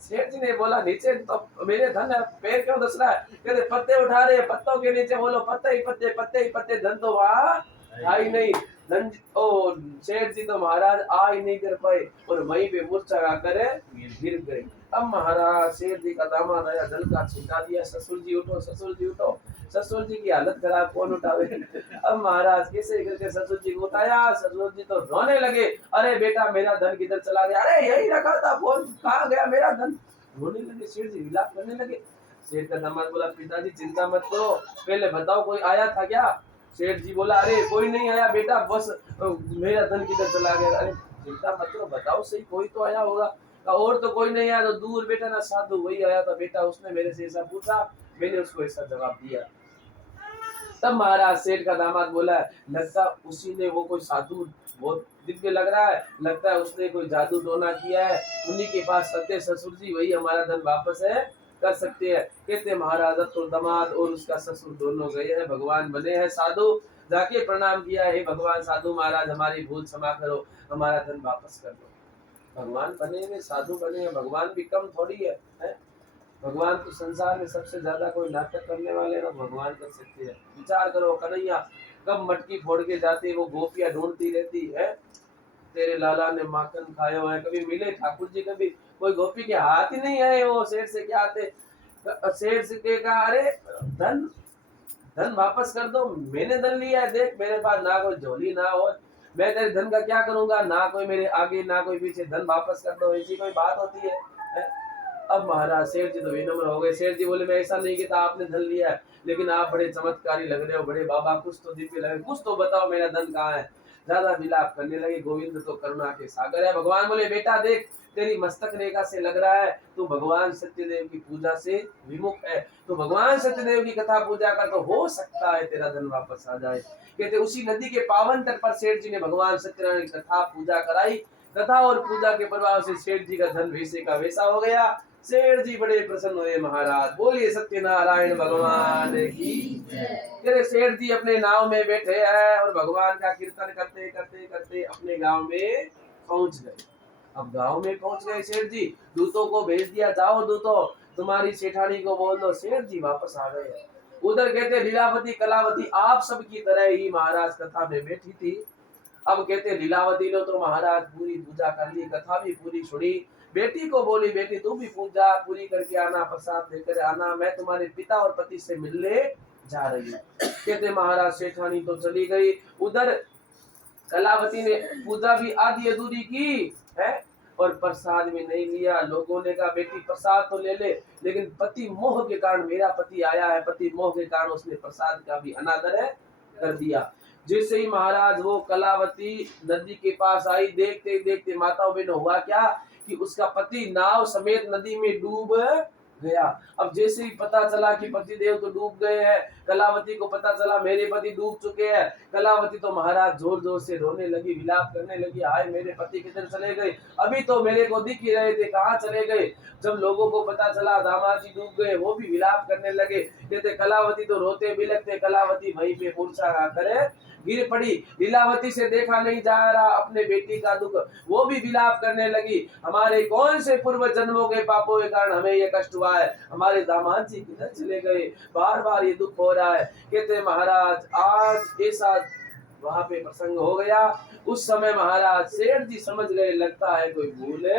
सेठ जी ने बोला नीचे तो मेरे धन है, पैर क्यों धस रहा है। कहते पत्ते उठा रहे, पत्तों के नीचे बोलो पत्ते ही पत्ते, पत्ते ही पत्ते, धन तो वहाँ था ही नहीं। धन ओ सेठ जी तो महाराज आ ही नहीं कर पाए और वहीं पे मूर्छा आकर गिर गए। अब महाराज सेठ जी का दामाद आया, जल का छिटा दिया, ससुर जी उठो, ससुर जी उठो। ससुर जी की हालत खराब, कौन उठावे। अब महाराज कैसे करके ससुर जी को उठाया। ससुर जी तो रोने लगे, अरे बेटा मेरा धन किधर चला गया, अरे यही रखा था फोन, कहाँ गया मेरा धन। रोने लगे, सेठ जी विलाप करने लगे। सेठ का दामाद बोला पिताजी चिंता मत करो, पहले बताओ कोई आया था क्या। सेठ जी बोला अरे कोई नहीं आया बेटा, बस मेरा धन किधर चला गया। अरे चिंता मत करो, बताओ सही, कोई तो आया होगा। और तो कोई नहीं आया, तो दूर बेटा ना साधु वही आया था बेटा, उसने मेरे से ऐसा पूछा, मैंने उसको ऐसा जवाब दिया। तब महाराज सेठ का दामाद बोला लगता उसी ने, वो कोई साधु बहुत दिव्य लग रहा है, लगता है उसने कोई जादू टोना किया है, उन्हीं के पास सत्य ससुर जी, वही हमारा धन वापस है कर सकते हैं। कहते महाराज अब तो दामाद और उसका ससुर दोनों गए हैं, भगवान बने हैं साधु, जाके प्रणाम किया है भगवान साधु महाराज हमारी भूल क्षमा करो, हमारा धन वापस कर दो। भगवान बने हैं, साधु बने हैं, भगवान भी कम थोड़ी है? भगवान तो संसार में सबसे ज्यादा कोई नाटक करने वाले ना भगवान कर सकते हैं। विचार करो कन्हैया कब मटकी फोड़ के जाती, वो गोपियां ढूंढती रहती है, तेरे लाला ने माखन खाया हुआ है, कभी मिले ठाकुर जी, कभी कोई गोपी के हाथ ही नहीं आए। वो सेठ से क्या आते, सेठ से कहा अरे धन धन वापस कर दो, मैंने धन लिया है, देख मेरे पास ना कोई झोली ना हो, मैं तेरे धन का क्या करूंगा, ना कोई मेरे आगे ना कोई पीछे, धन वापस कर दो, ऐसी कोई बात होती है? अब महाराज सेठ जी तो विनम्र हो गए। सेठ जी बोले मैं ऐसा नहीं कहता आपने धन लिया है, लेकिन आप बड़े चमत्कारी लग रहे हो, बड़े बाबा कुछ तो दिव्य लगे, कुछ तो बताओ मेरा धन कहाँ है। ज्यादा विलाप करने लगे। गोविंद तो करुणा के सागर है। भगवान बोले बेटा देख तेरी मस्तक रेखा से लग रहा है तू भगवान सत्यदेव की पूजा से विमुख है, तो भगवान सत्यदेव की कथा पूजा कर तो हो सकता है तेरा धन वापस आ जाए। कहते उसी नदी के पावन तट पर सेठ जी ने भगवान सत्यनारायण की कथा पूजा कराई। कथा और पूजा के प्रभाव से सेठ जी का धन वैसे का वैसा हो गया। सेठ जी बड़े प्रसन्न हुए। महाराज बोलिए सत्यनारायण भगवान की। तेरे सेठ जी अपने नाव में बैठे हैं और भगवान का कीर्तन करते करते करते अपने गांव में पहुंच गए। अब गांव में पहुंच गए सेठ जी, दूतों को भेज दिया, जाओ दूतों तुम्हारी सेठानी को बोल दो सेठ जी वापस आ गए। उधर कहते लीलावती कलावती आप सब की तरह ही महाराज कथा में बैठी थी। अब कहते लीलावती ने तो महाराज पूरी पूजा कर ली, कथा भी पूरी सुनी। बेटी को बोली बेटी तू भी पूजा पूरी करके आना, प्रसाद लेकर आना, मैं तुम्हारे पिता और पति से मिलने जा रही हूँ। कहते महाराज सेठानी तो चली गई। उधर कलावती ने पूजा भी आधी अधूरी की है। और प्रसाद भी नहीं लिया। लोगों ने कहा बेटी प्रसाद तो ले ले, लेकिन पति मोह के कारण, मेरा पति आया है, पति मोह के कारण उसने प्रसाद का भी अनादर कर दिया। जैसे ही महाराज वो कलावती नदी के पास आई, देखते देखते माताओं बहनों हुआ क्या कि उसका पति नाव समेत नदी में डूब गया। अब जैसे ही पता चला कि पति देव तो डूब गए हैं, कलावती को पता चला मेरे पति डूब चुके हैं, कलावती तो महाराज जोर जोर से रोने लगी, विलाप करने लगी, हाय मेरे पति किधर चले गए, अभी तो मेरे को दिख ही रहे थे, कहाँ चले गए। जब लोगों को पता चला दामाद जी डूब गए, वो भी विलाप करने लगे, कहते कलावती तो रोते बिलखते, कलावती वहीं पे मूर्छा खाकर गिर पड़ी। लीलावती से देखा नहीं जा रहा अपने बेटी का दुख, वो भी विलाप करने लगी, हमारे कौन से पूर्व जन्मों के पापों के कारण हमें ये कष्ट हुआ है, हमारे दामाद जी किधर चले गए, बार बार ये दुख हो रहा है। कहते महाराज आज ऐसा वहां पे प्रसंग हो गया, उस समय महाराज सेठ जी समझ गए लगता है कोई भूल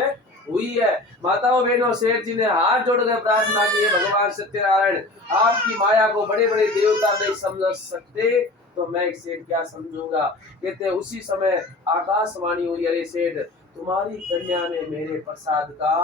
हुई है। माताओं बहनों, सेठ जी ने हाथ जोड़कर प्रार्थना की, भगवान सत्यनारायण आपकी माया को बड़े बड़े देवता नहीं समझ सकते, तो मैं सेठ क्या समझूंगा। कहते उसी समय आकाशवाणी हुई, अरे सेठ तुम्हारी कन्या ने मेरे प्रसाद का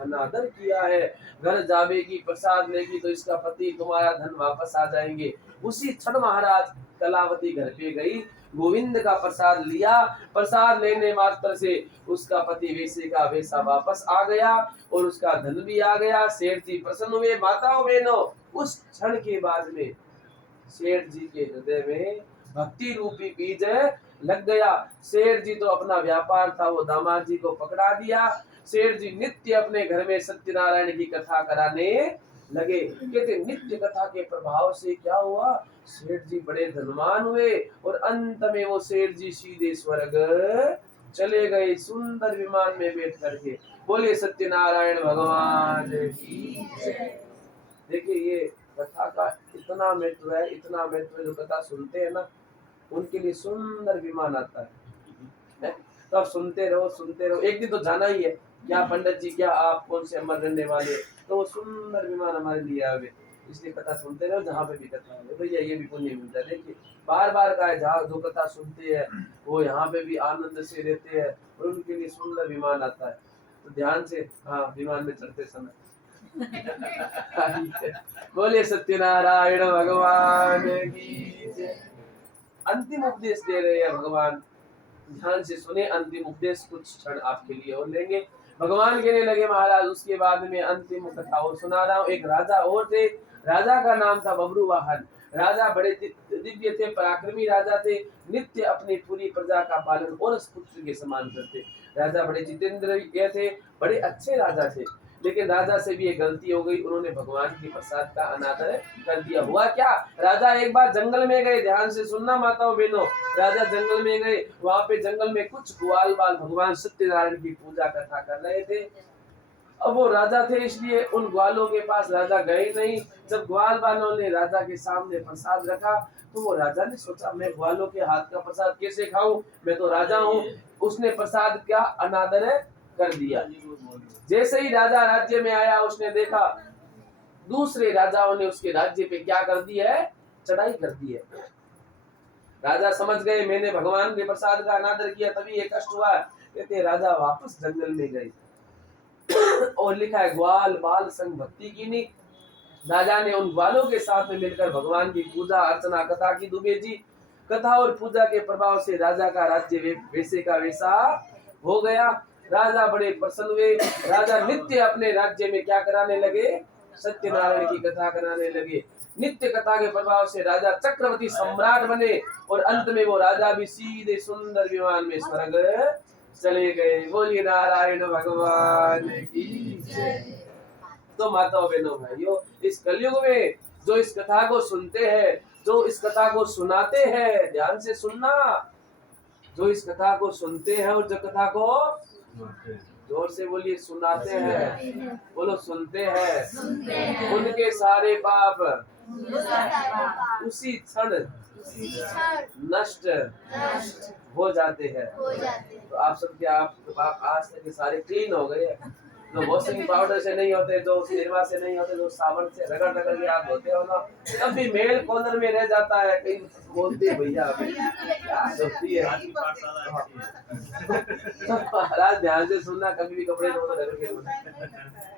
अनादर किया है, घर जावेगी प्रसाद लेगी तो इसका पति तुम्हारा धन वापस आ जाएंगे। उसी क्षण महाराज कलावती घर पे गई, गोविंद का प्रसाद लिया, प्रसाद लेने मात्र से उसका पति वैसे का वैसा वापस आ गया और उसका धन भी आ गया। सेठ जी प्रसन्न हुए। माताओं बहनों, उस क्षण के बाद में सेठ जी के हृदय में भक्ति रूपी बीज लग गया। सेठ जी तो अपना व्यापार था वो दामाद जी को पकड़ा दिया। सेठ जी नित्य अपने घर में सत्यनारायण की कथा कराने लगे। कहते नित्य कथा के प्रभाव से क्या हुआ, सेठ जी बड़े धनवान हुए और अंत में वो सेठ जी सीधे स्वर्ग चले गए, सुंदर विमान में बैठ करके। बोले सत्यनारायण भगवान की जय। देखिए ये कथा का इतना महत्व है, इतना महत्व, जो कथा सुनते हैं ना उनके लिए सुंदर विमान आता है। तो आप सुनते रहो सुनते रहो, एक दिन तो जाना ही है, क्या पंडित जी क्या आप कौन से अमर रहने वाले, तो वो सुंदर विमान हमारे लिए आवे, इसलिए कथा सुनते रहो, जहाँ पे भी कथा है भैया ये भी पुण्य मिलता है। देखिए बार बार का है, जहाँ जो कथा सुनते हैं वो यहाँ पे भी आनंद से रहते हैं और उनके लिए सुंदर विमान आता है। तो ध्यान से हाँ विमान में चढ़ते समय बोले सत्यनारायण भगवान की जय। अंतिम उपदेश दे रहे हैं भगवान, ध्यान से सुने, अंतिम उपदेश कुछ क्षण आपके लिए और लेंगे। भगवान कहने लगे महाराज, उसके बाद में अंतिम कथा और सुना रहा हूँ। एक राजा और थे, राजा का नाम था बब्रुवाहन। राजा बड़े दिव्य थे, पराक्रमी राजा थे, नित्य अपनी पूरी प्रजा का पालन और पुत्र के समान करते। राजा बड़े जितेंद्रिय थे, बड़े अच्छे राजा थे, लेकिन राजा से भी एक गलती हो गई, उन्होंने भगवान के प्रसाद का अनादर कर दिया। हुआ क्या, राजा एक बार जंगल में गए, ध्यान से सुनना माताओं बहनों, राजा जंगल में गए, वहां पे जंगल में कुछ ग्वाल बाल भगवान सत्यनारायण की पूजा कथा कर रहे थे। अब वो राजा थे इसलिए उन ग्वालों के पास राजा गए नहीं। जब ग्वाल बालों ने राजा के सामने प्रसाद रखा तो वो राजा ने सोचा मैं ग्वालों के हाथ का प्रसाद कैसे खाऊं, मैं तो राजा हूँ। उसने प्रसाद का अनादर कर दिया। जैसे ही राजा राज्य में आया, उसने देखा दूसरे राजाओं ने उसके राज्य पे क्या कर दी है, चढ़ाई कर दी है। राजा समझ गए मैंने भगवान के प्रसाद का अनादर किया तभी ये कष्ट हुआ। कहते राजा वापस जंगल में गए और लिखा है ग्वाल बाल संग भक्ति की नी। राजा ने उन ग्वालों के साथ में मिलकर भगवान की पूजा अर्चना कथा की दुबे जी। कथा और पूजा के प्रभाव से राजा का राज्य वैसे का वैसा हो गया। राजा बड़े प्रसन्न हुए। राजा नित्य अपने राज्य में क्या कराने लगे, सत्यनारायण की कथा कराने लगे। नित्य कथा के प्रभाव से राजा चक्रवर्ती सम्राट बने और अंत में वो राजा भी सीधे सुंदर विमान में स्वर्ग चले गए। बोलिए नारायण भगवान की जय। तो माताओं बहनों भाइयों, इस कलयुग में जो इस कथा को सुनते हैं, जो इस कथा को सुनाते हैं, ध्यान से सुनना, जो इस कथा को सुनते हैं और जो कथा को जोर से बोलिए सुनाते हैं, बोलो सुनते हैं, उनके सारे पाप उसी क्षण नष्ट हो जाते हैं। तो आप सब क्या आप आज तक सारे क्लीन हो गए, जो वॉशिंग पाउडर से नहीं होते, जो निरमा से नहीं होते, जो साबुन से रगड़ रगड़ के आप धोते हो ना, तब भी मेल कॉर्नर में रह जाता है। कहीं बोलते भैया क्या होती है। तो महाराज ध्यान से सुनना, कभी भी कपड़े धो तो घर के धोना,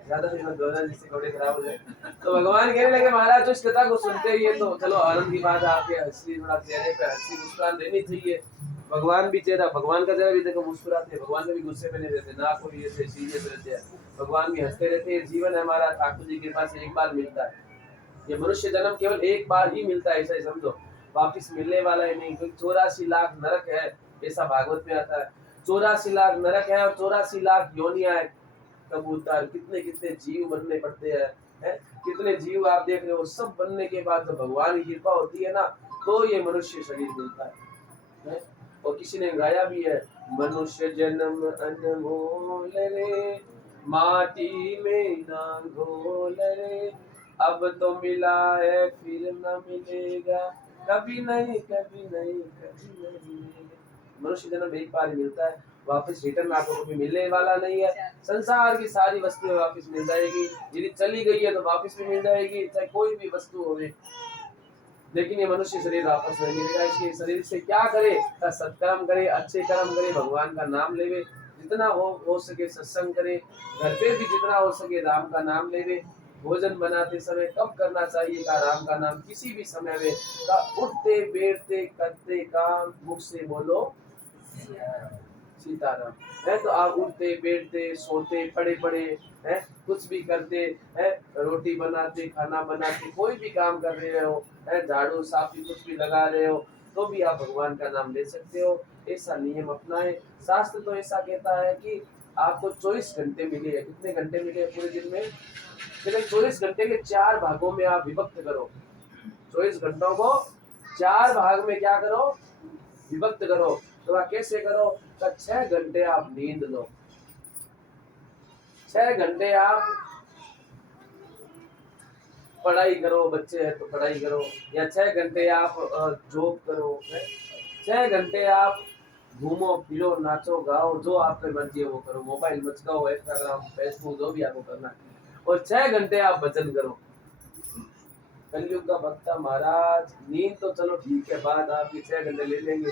ज्यादा से मत धोना जिससे कपड़े खराब हो जाए। तो भगवान कहने लगे महाराज जो इस कथा को सुनते ही है तो चलो आनंद की बात है, आपके हंसी थोड़ा चेहरे पे हंसी मुस्कान रहनी चाहिए। भगवान भी चेहरा, भगवान का चेहरा भी देखो मुस्कुराते हैं, भगवान कभी गुस्से में नहीं रहते, ना कोई ऐसे सीरियस रहते हैं, भगवान भी हंसते रहते हैं। जीवन है हमारा ठाकुर जी की कृपा से एक बार मिलता है, ये मनुष्य जन्म केवल एक बार ही मिलता है, ऐसा ही समझो, वापिस मिलने वाला ही नहीं। क्योंकि 84 लाख नरक है, ऐसा भागवत में आता है। 84 लाख नरक है और 84 लाख योनियां है, कबूतर कितने कितने जीव बनने पड़ते हैं, कितने जीव आप देख रहे हो। सब बनने के बाद जब भगवान की कृपा होती है ना, तो ये मनुष्य शरीर मिलता है। और किसी ने गाया भी है, मनुष्य जन्म अनमोल रे, माटी में ना घोल रे, अब तो मिला है फिर न मिलेगा, कभी नहीं कभी नहीं कभी नहीं। मनुष्य जन्म एक बार मिलता है, वापस रिटर्न आपको कभी मिलने वाला नहीं है। संसार की सारी वस्तुएं वापस मिल जाएगी, यदि चली गई है तो वापस भी मिल जाएगी, चाहे कोई भी वस्तु हो। लेकिन ये मनुष्य शरीर वापस नहीं मिलेगा। इसलिए शरीर से क्या करे, सत्कर्म करे, अच्छे कर्म करे, भगवान का नाम लेवे, जितना हो सके सत्संग करे, घर पे भी जितना हो सके राम का नाम लेवे। भोजन बनाते समय कब करना चाहिए का राम का नाम, किसी भी समय में का उठते बैठते करते काम मुख से बोलो सीताराम है। तो आप उठते बैठते सोते पड़े पड़े है, कुछ भी करते है, रोटी बनाते खाना बनाते कोई भी काम कर रहे हो है, झाड़ू साफी कुछ भी लगा रहे हो, तो भी आप भगवान का नाम ले सकते हो। ऐसा नियम अपनाए। शास्त्र तो ऐसा कहता है कि आपको 24 घंटे मिले हैं। कितने घंटे मिले हैं पूरे दिन में? 24 घंटे के 4 भागों में आप विभक्त करो। 24 घंटों को 4 भाग में क्या करो, विभक्त करो। तो आप कैसे करो? तो 6 घंटे आप नींद लो, 6 घंटे आप पढ़ाई करो, बच्चे हैं तो पढ़ाई करो, या 6 घंटे आप जॉब करो, 6 घंटे आप घूमो फिरो नाचो गाओ, जो आपके मर्जी है वो करो, मोबाइल मत चलाओ, इंस्टाग्राम फेसबुक जो भी आपको करना है, और 6 घंटे आप भजन करो। कलयुग का भक्ता महाराज, नींद तो चलो ठीक है, बात आपकी 6 घंटे ले लेंगे,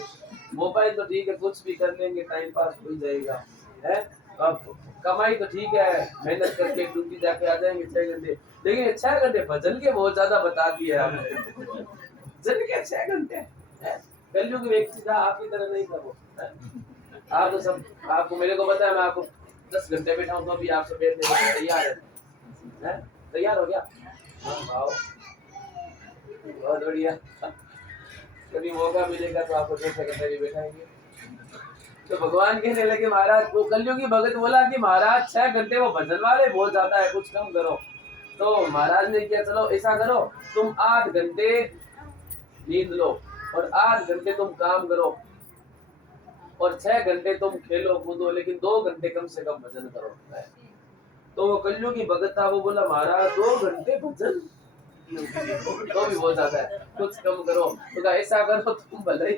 मोबाइल तो ठीक है कुछ भी कर लेंगे, टाइम पास हो जाएगा है। अब कमाई तो ठीक है, मेहनत करके ड्यूटी जाके आ जाएंगे 6 घंटे, लेकिन 6 घंटे भजन के बहुत ज्यादा बता दिए आपने। भजन के 6 घंटे, कलयुग व्यक्ति था, आपकी तरह नहीं था वो। आप तो सब, आपको मेरे को पता है, मैं आपको 10 घंटे बैठा हूँ तो भी आपसे बैठने के लिए तैयार है। तैयार हो गया? हाँ, बहुत बढ़िया। कभी मौका मिलेगा तो आपको 2 घंटे भी बैठाएंगे। तो भगवान कहने लगे महाराज, वो कलयुगी भगत बोला कि महाराज 6 घंटे वो भजन वाले बहुत ज्यादा है, कुछ कम करो। तो महाराज ने किया, चलो ऐसा करो, तुम 8 घंटे नींद लो और 8 घंटे तुम काम करो और 6 घंटे तुम खेलो कूदो, लेकिन 2 घंटे कम से कम भजन करो। तो वो कलयुगी भगत था, वो बोला महाराज 2 घंटे भजन तो भी बहुत ज्यादा है, कुछ कम करो। तो ऐसा करो, तुम भले ही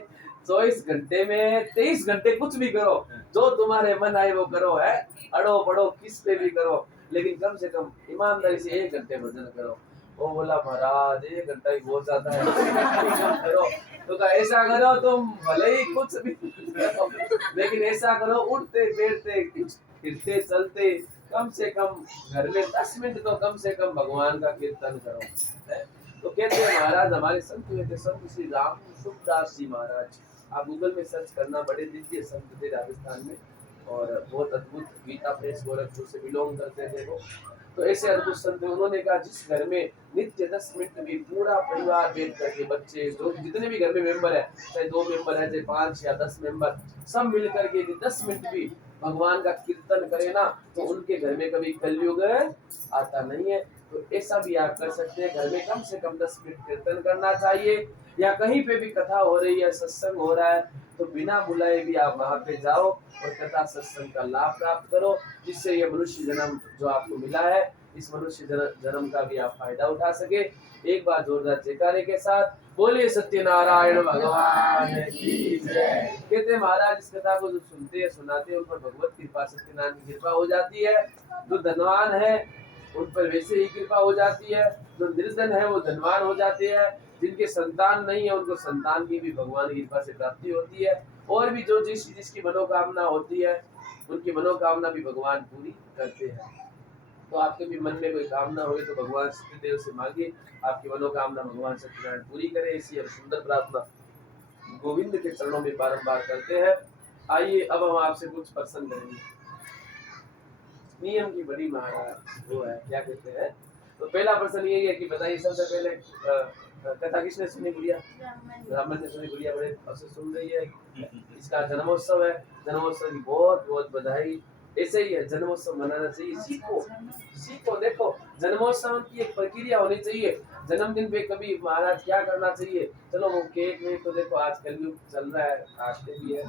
24 घंटे में 23 घंटे कुछ भी करो, जो तुम्हारे मन आए वो करो, है अड़ो पड़ो किस पे भी करो, लेकिन कम से कम ईमानदारी से 1 घंटे भजन करो। वो बोला महाराज 1 घंटा ही बहुत ज्यादा है, करो। तो ऐसा करो, तुम भले ही कुछ भी करो, लेकिन ऐसा करो उठते बैठते फिरते चलते कम से कम घर में 10 मिनट तो कम से कम भगवान का कीर्तन करो। तो कहते हैं महाराज, हमारे संत हुए थे संत श्री राम सुखदास जी महाराज, आप गूगल में सर्च करना, बड़े दिव्य संत थे राजस्थान में, और बहुत अद्भुत, गीता प्रेस गोरखपुर से बिलोंग करते थे वो। तो ऐसे अद्भुत संत, उन्होंने कहा जिस घर में नित्य 10 मिनट भी पूरा परिवार बैठ करके, बच्चे जो जितने भी घर में मेंबर है, चाहे 2 मेंबर है, चाहे 5 या 10 मेंबर, सब मिल करके 10 मिनट भी भगवान का कीर्तन करे ना, तो उनके घर में कभी कलयुग आता नहीं है। तो ऐसा भी आप कर सकते हैं, घर में कम से कम 10 मिनट कीर्तन करना चाहिए, या कहीं पे भी कथा हो रही है, सत्संग हो रहा है, तो बिना बुलाए भी आप वहां पे जाओ और कथा सत्संग का लाभ प्राप्त करो, जिससे ये मनुष्य जन्म जो आपको मिला है, इस मनुष्य जन्म का भी आप फायदा उठा सके। एक बार जोरदार जयकारे के साथ बोलिए सत्यनारायण भगवान की जय। कहते महाराज, इस कथा को जो सुनते हैं सुनाते हैं, उन पर भगवत कृपा सत्यनारायण की कृपा हो जाती है। जो धनवान है उन पर वैसे ही कृपा हो जाती है, जो निर्धन है वो धनवान हो जाते हैं, जिनके संतान नहीं है उनको संतान की भी भगवान की कृपा से प्राप्ति होती है। और भी जो जिसकी मनोकामना होती है उनकी मनोकामना भी भगवान पूरी करते हैं। तो आपके भी मन में कोई कामना हो तो भगवान सत्यदेव से मांगिए, आपकी मनोकामना भगवान सत्यनारायण पूरी करे। इसी हम सुंदर प्रार्थना गोविंद के चरणों में बारंबार करते हैं। आइए अब हम आपसे कुछ प्रश्न करेंगे। नियम की बड़ी महाराज वो है, क्या कहते हैं। तो पहला प्रश्न ये है कि बताइए सबसे पहले कथा किसने सुनी? गुड़िया ब्राह्मण ने सुनी। गुड़िया बड़े अवसर सुन रही है। इसका जन्मोत्सव है, जन्मोत्सव की बहुत बहुत बधाई। ऐसे ही है, जन्मोत्सव मनाना चाहिए। सीखो सीखो, देखो जन्मोत्सव की एक प्रक्रिया होनी चाहिए। जन्मदिन पे कभी महाराज क्या करना चाहिए, चलो वो केक में तो देखो आज कलयुग चल रहा है, काटते भी है।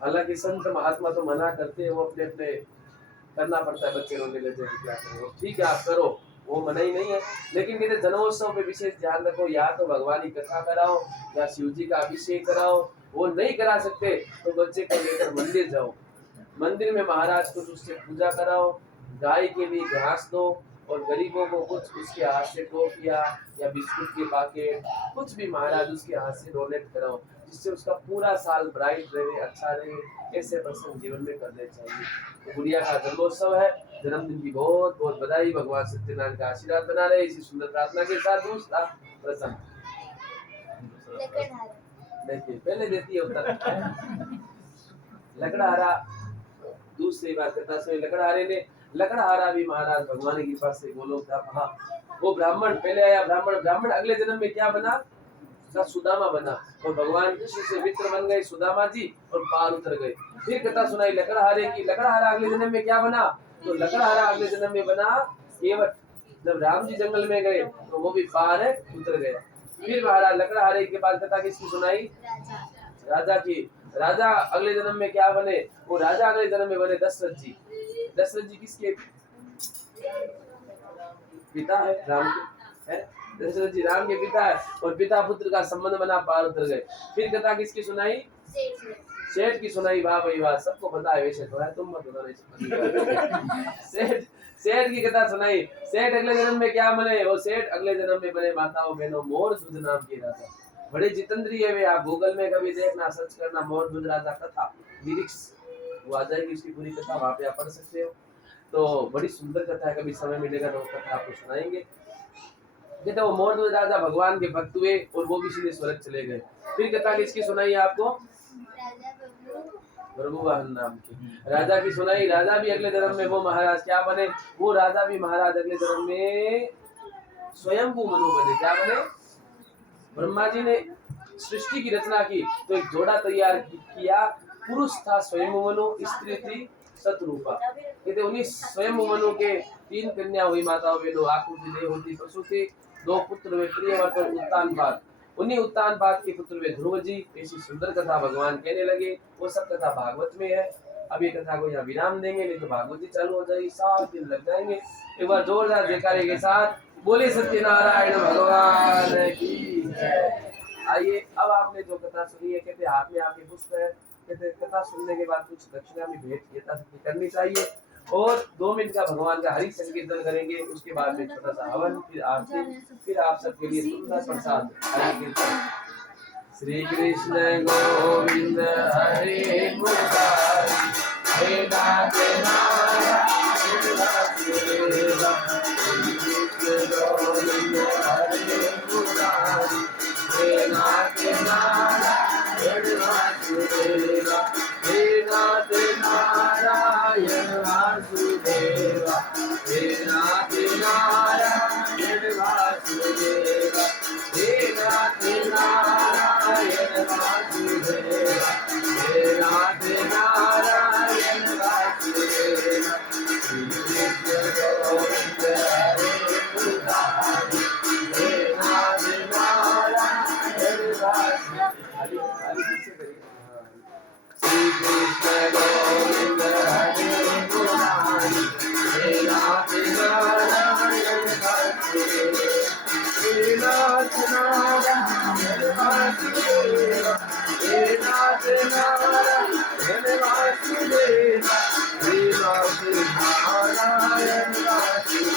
हालांकि संत महात्मा तो मना करते हैं, वो अपने अपने करना पड़ता है, बच्चे रोने लगे क्या करो, ठीक है आप करो, वो मना ही नहीं है। लेकिन कहते जन्मोत्सव पे विशेष ध्यान रखो, या तो भगवान की कथा कराओ या शिव जी का अभिषेक कराओ। वो नहीं करा सकते तो बच्चे को लेकर मंदिर जाओ, मंदिर में महाराज कुछ उससे पूजा कराओ, गाय के लिए घास दो और गरीबों को कुछ उसके हाथ से टॉफिया या बिस्कुट के पैकेट कुछ भी महाराज उसके हाथ से डोनेट कराओ, जिससे उसका पूरा साल ब्राइट रहे, अच्छा रहे। ऐसे प्रसंग जीवन में करने चाहिए। तो गुड़िया का जन्मोत्सव है, जन्मदिन की बहुत बहुत बधाई, भगवान सत्यनारायण का आशीर्वाद बना रहे। इसी सुंदर प्रार्थना के साथ दूसरा प्रसंग देखिए, पहले देती है उत्तर। लकड़हारा दूसरी बार कथा सुनी। लकड़हारे ने लकड़हारा भी महाराज भगवान की कृपा से गोलोक था। हाँ, वो ब्राह्मण पहले आया, ब्राह्मण अगले जन्म में क्या बना? सुदामा बना और भगवान कृष्ण से मित्र बन गए सुदामा जी और पार उतर गए। फिर कथा सुनाई लकड़हारे की। लकड़हारा अगले जन्म में क्या बना? तो लकड़हारा अगले जन्म में बना केवट। जब राम जी जंगल में गए तो वो भी पार उतर गया। फिर महाराज लकड़हारे के बाद कथा किसकी सुनाई? राजा की। राजा अगले जन्म में क्या बने? वो राजा अगले जन्म में बने दशरथ जी। दशरथ जी किसके पिता है? राम के है। दशरथ जी राम के पिता है और पिता पुत्र का संबंध बना, पार उतर गए। फिर कथा किसकी सुनाई? सेठ की सुनाई। वाह भाई वाह, सबको पता है, वैसे तो है, तुम मत बता नहीं। सेठ की कथा सुनाई। सेठ अगले जन्म में क्या बने? वो सेठ अगले जन्म में बने माताओं बहनों मोर ध्वज नाम के राजा। बड़े जितेंद्री है वे, आप गूगल में कभी देखना, सर्च करना मोर ध्वज राजा कथा लिरिक्स, वो आ जाएगी उसकी पूरी कथा, वहां पे आप पढ़ सकते हो। तो बड़ी सुंदर कथा है, कभी समय मिलेगा तो कथा आपको सुनाएंगे। कहते वो मोर ध्वज राजा भगवान के भक्त हुए और वो भी सीधे स्वर्ग चले गए। फिर कथा किसकी सुनाई आपको? भृगुवाहन नाम की राजा की सुनाई। राजा भी अगले जन्म में वो महाराज क्या बने? वो राजा भी महाराज अगले जन्म में स्वयंभू मनु बने। क्या बने? ब्रह्मा जी ने सृष्टि की रचना की तो एक जोड़ा तैयार किया, पुरुष था स्वयंभू मनु, स्त्री थी शतरूपा। कहते उन्हीं स्वयंभू मनु के 3 कन्या हुई माताओं बहनों, आकृति देवहूति प्रसूति, 2 पुत्र हुए प्रियव्रत और उत्तानपाद। उन्हीं उत्तानपाद के पुत्र हुए ध्रुव जी। ऐसी सुंदर कथा भगवान कहने लगे। वो सब कथा भागवत में है। अब ये कथा को यहाँ विराम देंगे, नहीं तो भागवत जी चालू हो जाएगी, 7 दिन लग जाएंगे। एक बार जोरदार जयकारे के साथ बोले सत्यनारायण भगवान की जय। आइए अब आपने जो कथा सुनी है, कहते हाथ में आपके पुष्प है, कहते कथा सुनने के बाद कुछ दक्षिणा भी भेंट यथाशक्ति करनी चाहिए और 2 मिनट का भगवान का हरि संकीर्तन करेंगे। उसके बाद में छोटा सा हवन, फिर आरती, फिर आप सबके लिए सुंदर प्रसाद हरि कीर्तन। श्री कृष्ण गोविंद हरे मुरारी, हे नाथ नारायण वासुदेवा। श्री कृष्ण गोविंद हरे मुरारी, हे नाथ नारायण वासुदेवा। हे नाथ नारायण वासुदेवा, हे नाथ नारायण वासुदेवा, हे नाथ नारायण वासुदेवा, हे नाथ नारायण वासुदेवा। श्री कृष्ण गोविंद हरे मुरारी, हे नाथ नारायण वासुदेवा। श्री कृष्ण गोविंद हरे मुरारी, हे नाथ नारायण वासुदेवा, हे नाथ नारायण वासुदेवा, हे नाथ नारायण वासुदेवा, हे नाथ नारायण वासुदेवा।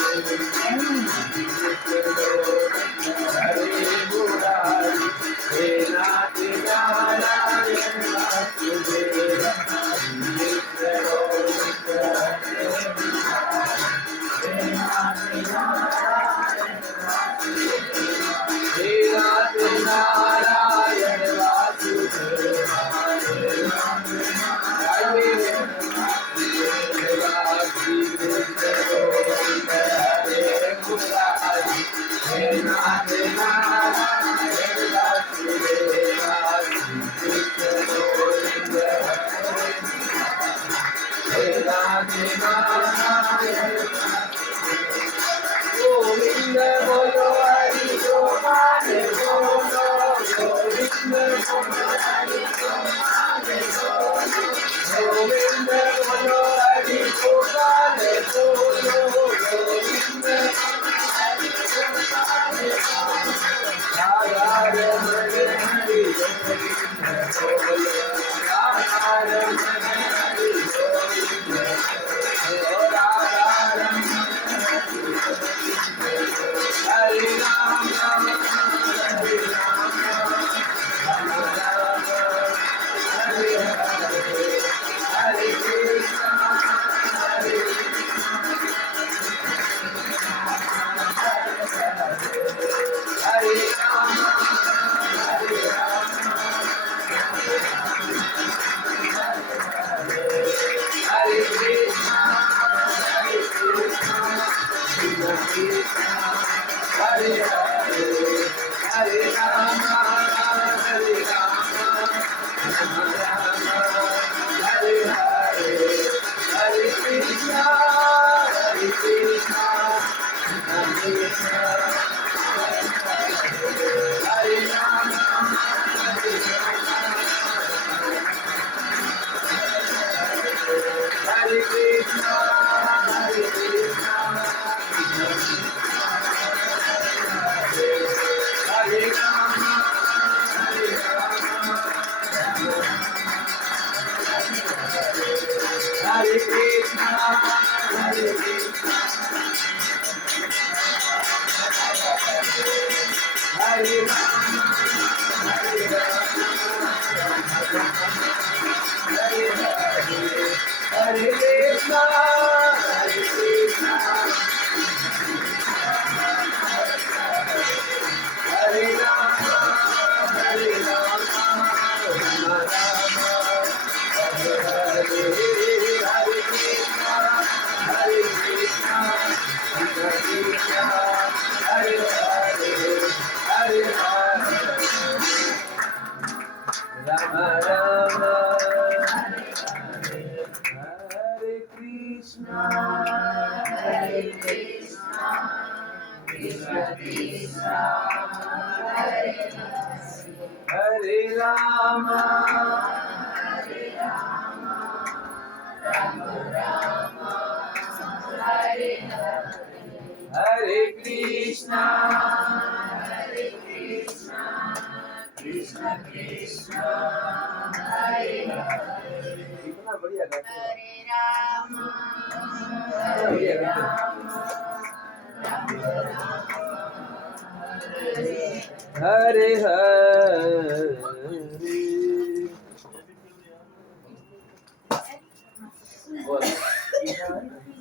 हरे हरे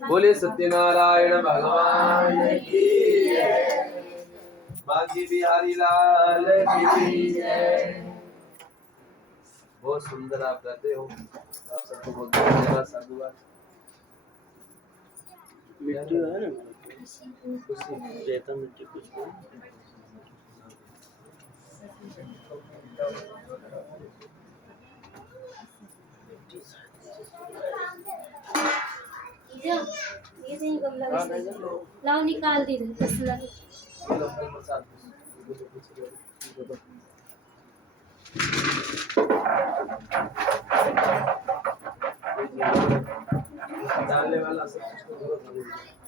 बोले सत्यनारायण भगवान की जय। बांके बिहारी लाल की जय। बहुत सुंदर आप गाते हो। आप सबको बहुत धन्यवाद साधुवाद। मिट्टी है ना रेता मिट्टी कुछ ये नहीं गमला लाओ निकाल दी तसला डालने वाला सब कुछ